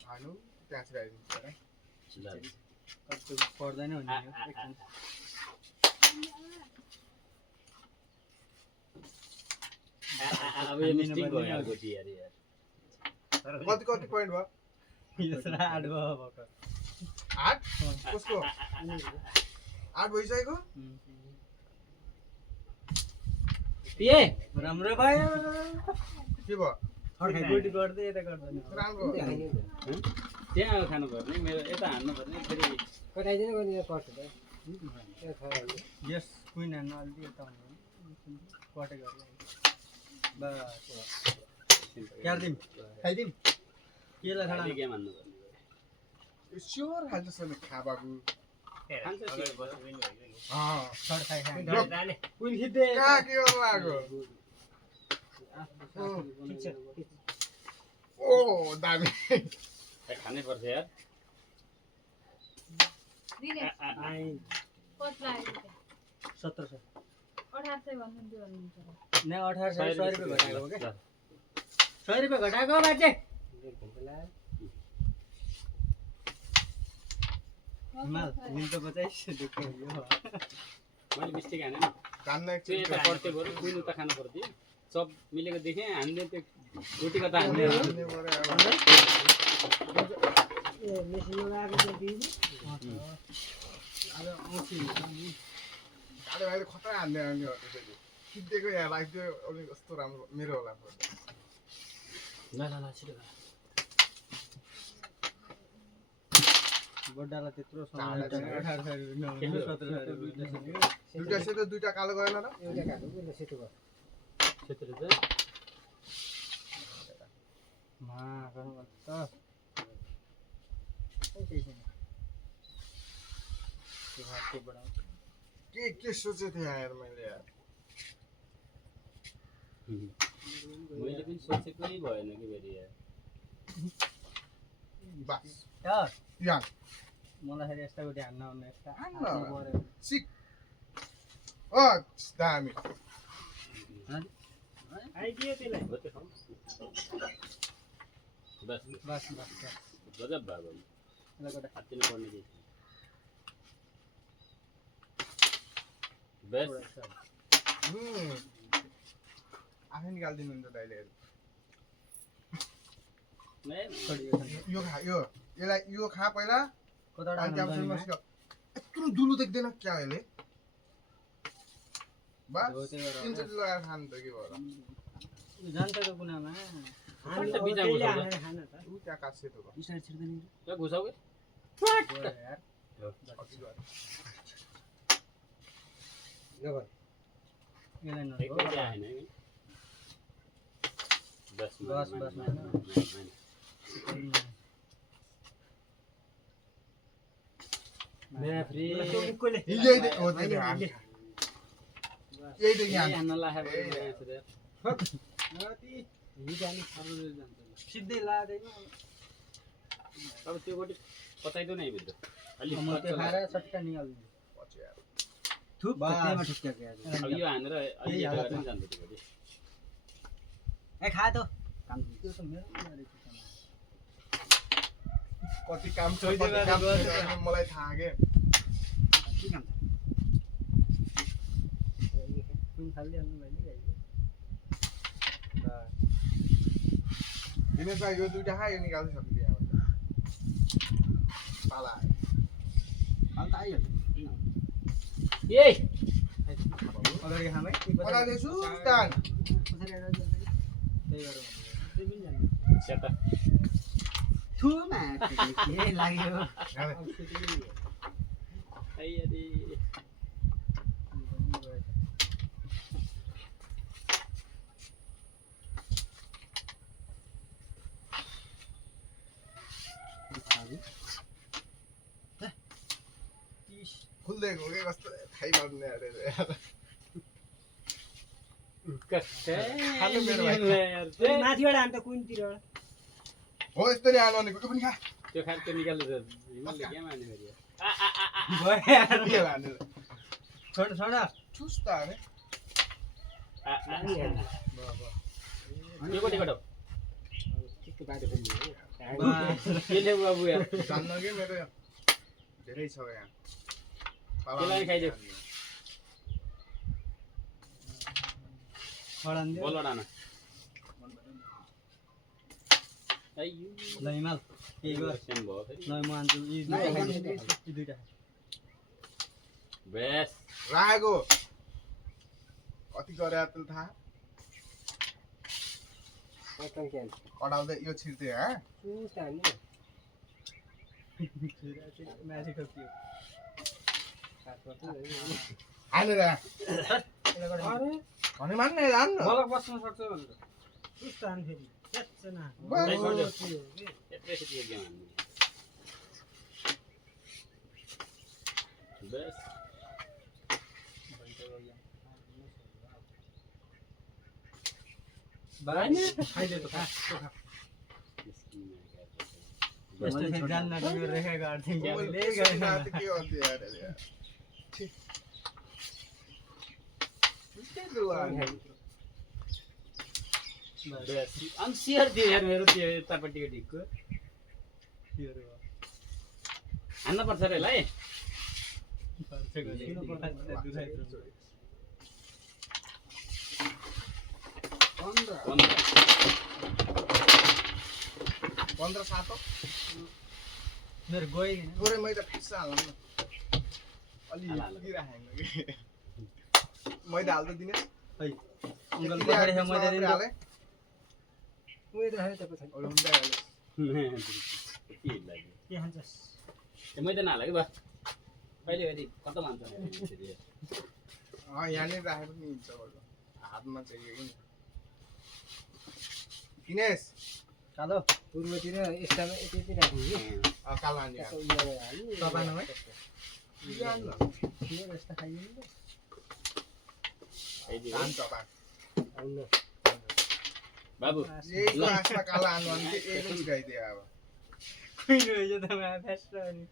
हानु त्यहाँ चाहिँ आइदिन्छ है पर्दैन भने एकछिन अब यो मिस्टेक भयो गोटी यार कति कति पोइन्ट भयो यो त 8 भयो भर्खर 8 कसको 8 भइसक्यो पिए राम्रो भयो के भयो गोटी गर्दै यता गर्दैन राम्रो त्यहाँ खानु पर्ने मेरो यता हान्नु पर्ने फेरि कटाइदिनु गर्ने पर्छ त यस क्विन हान्न अलि यता हुन्छ कटे गरे बस क्यार्दिम खाइदिम केलाई खाना गेम हान्नु पर्ने स्योर हाल्छ नि खा बाबु खान्छ छड खाइ खाइ कुन खिच्दै कहाँ के गर्नु लाग्यो ठिक छ ओ दामी खानै पर्छ यार आइ 1700 न 1800 100 रुपैयाँ घटाएको हो क्या 100 रुपैयाँ घटाएको बाजे हिमाल हिल त बचाइस दुःख हो मैले मिस्टेक हाने नि कान्न त्यो यता पर्थ्यो बरु कुइन उता खानु पर्थ्यो सब मिलेको देखेँ हामीले त्यो रोटी कता हान्ने ए मेसिन लगाएको त्यो दिनु अब औँसी काले भाइले खतरा हान्ने आउने हो त्यसैले खिच्देको यहाँ लाग्थ्यो अलि कस्तो राम्रो मेरो होला ल छिटो बड्डालाई त्यत्रो समय 1800 रुपैयाँ 1700 रुपैयाँ दुईटा सेतो दुईटा कालो गएन र एउटा काटो उसले सेतो भयो क्षेत्र चाहिँ मा गर्नु त के सोचेको थिएँ यार मैले यार मैले पनि सोचेकै भएन कि फेरि यार बस यार यहाँ मलाई फेरि यस्ता गोटी हान्न आउने यस्ता हान्न। हातमा पऱ्यो सिक दामी आइदियो त्यसलाई हो त्यो खाऊ बस बस बस गजब भयो ल गोटा हात्तिनु पर्ने केही छैन बेस आफै निकालिदिनुहुन्छ दाइलेहरू छोडियो यो खा यो यसलाई यो खा पहिला कताबाट अनि हान्नु त्यहाँपछि यत्रो दुलो देख्दैन क्या अहिले बस हो, त्यही भएर तिनचोटि लगाएर खानु त के भयो र? जान्छ त कुनामा हामी त बिचा त्यहीले घुसाउँछ। हालेर खान त ऊ त्यहाँ काट्छे त भयो। स्टार्ट छिर्दैन ल घुसाउ के यार कति गयो? यसलाई एक नहो पैसा आएन है बस बस, बस, फ्री त्यो मुक्कोले यही दे हो त्यो हान। ले। यही दे यहाँ। हान्न लाखे सिधै लाँदैन अब त्यो गोटी पचाइदो नै भित्र अलि म त्यो खाएर सट्टा निकाल्दिन्छु पछि यार। थुप त्यहीमा ठिक्क गयो अब यो हानेर अलि यही हालत पनि जान्छ त्यो गोटी ए खा त काम त्यो त मेरो गरेको छ कति काम छ सोध्यो कति काम भने छैन भने मलाई थाहा के। के काम छ कुन खालिहाल्नु भयो नि दिनेश भाइ यो दुईटा खा यो निकाल्दै सक्नु यहाँबाट। पाला आयो। अन्त आइहाल्यो ए अगाडि खाम है पलाले सुस्तान। पछाडि आएर त्यही गरेर सेता थुमा के लाग्यो आइयादी खुल्दै गयो के कस्तो थाइ पार्ने अरे कस्तै खानु मेरो भाइ। यार अनि माथिबाट हामी त कुनतिर हो यस्तो नि आनु भनेको त्यो पनि खा। त्यो खाल त्यो निकाल्नु छ हिमालले के मान्ने फेरि भयो यार के लाने छोड छोड सुस्ता अरे। यो गोटी कटाउ ठिक बाटो पनि हो के ल्याउ बाबु यार जान्न के मेरो धेरै छ यहाँ। त्यसलाई नि खाइदेऊ। खडान बोल डाना आइयो ल हिमाल के गर सेम भयो फेरि ल म आन्छु यी दुईटा खाइदिन्छु यी दुईटा बेस राखेको कति गरे त्यसले थाहा पतङ के कडाउँदै यो छिर्थे हा। सुस्ता नि माथि ठोकियो हानेर अरे भने मान्ने जान्न। मलाई बस्न सक्छ भनेर सुस्ता नि फेरि त्यसो न बस। यत्रै गेम हान्नु बेस खाइदे त खा यस्तो फेरि जान्न तिम्रो रेखा गाड्थ्यौ मैले ले त्यसरी गएन रात के गर्थे यार यसले। छिः। सुस्तै त लाग्यो। बेस अनि सेयर दियो यार मेरो त्यो यतापट्टिको ढिकको हान्न पर्छ रे यसलाई पन्ध्र सात हो। मेरो गइदिन थोरै मैदा फिक्स हाल्नु न। अलि हाल, हाल। हिर्किराखेको कि। मैदा हाल्दै दिने। अङ्कल पछाडि छ मैदा दिनु हाले। उयो त हाल्यो त पछाडि अरू हुँदै हाले। के लाग्यो के खान्छस् मैदा नहाल्यो कि बा कहिले कहिले खत्तम हान्छ यहाँनिर राखेको नि हिँड्छ बल्ल। हातमा चाहियो कि। दिनेश कालो पूर्वतिर यस्तामा यति राख्नु कि कालो हान्ने त्यसको उयो हाल्नु तपाईँमा है जान्न। के जस्तो खाइदिनु त धान चपाक। आउनु बाबु यही ग्लासमा कालो हान्नु भने चाहिँ यही पनि सिकाइदियो अब। कुहिनु रहेछ तपाईँ फ्यास्ट अनि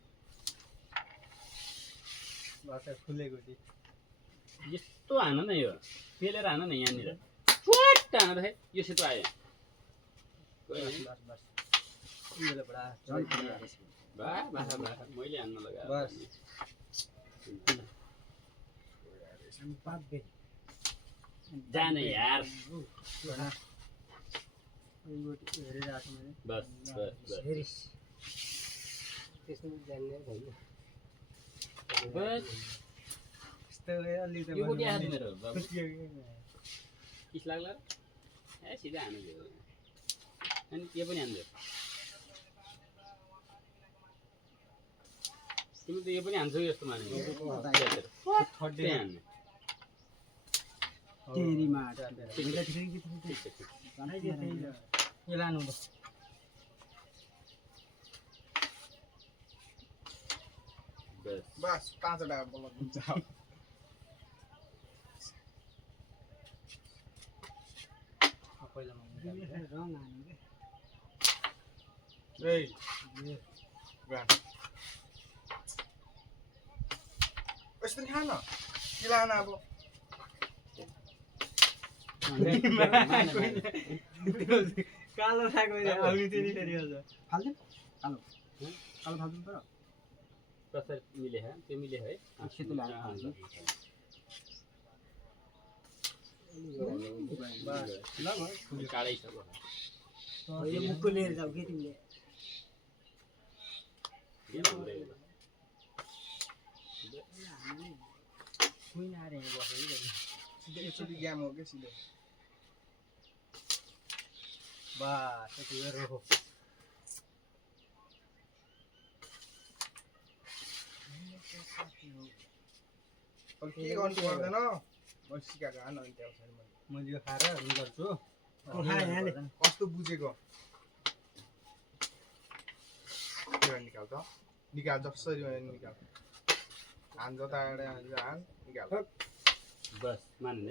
भाषा खुलेको थिएँ यस्तो हान न यो पेलेर हान न यहाँनिर च्वाट हानेर है यो सेतो आयो बस बस बस उयोले बडा झन् बा बाखा बाखा मैले हान्न लगाएर बस। पाप्बे जाने यार हेरिरहेको छु मैले बस बस बस हेरिस त्यसमा जान्ने होइन बस यस्तो अलि त यो कुटी आयो मेरो बाबु खुट्यो कि। किस लाग्ला र? ए सिधा हानु दियो अनि यो पनि हान्दियो तिमी त यो पनि हान्छौ जस्तो माने त्यही हान्ने तेरी माट ठिक छ, ठिक छ, ठिक छ। यो लानु त बस बस 5वटा बल हुन्छ पहिला रङ हान्नु के ए गान यसरी खान के लान अब कालो खाएको आउने थियो नि फेरि अझ फाल्दिउँ कालो कालो फाल्दिउँ तर कसरी मिले है त्यो मिले है सेतो लाएर हाल्नु। कालै छ यो मुखको लिएर जाऊ के तिमीले कुइन आएर यहाँ बसेको सिधै एकचोटि ग्याम हो के सिधै बस यति गरेर हो अब के गर्नु पर्दैन म सिकाएको हान अनि त्यहाँ पछाडि मैले यो खाएर गर्छु यहाँले कस्तो बुझेको त्यो निकाल त निकाल जसरी भयो निकाल हान जता हान निकाल बस मान्ने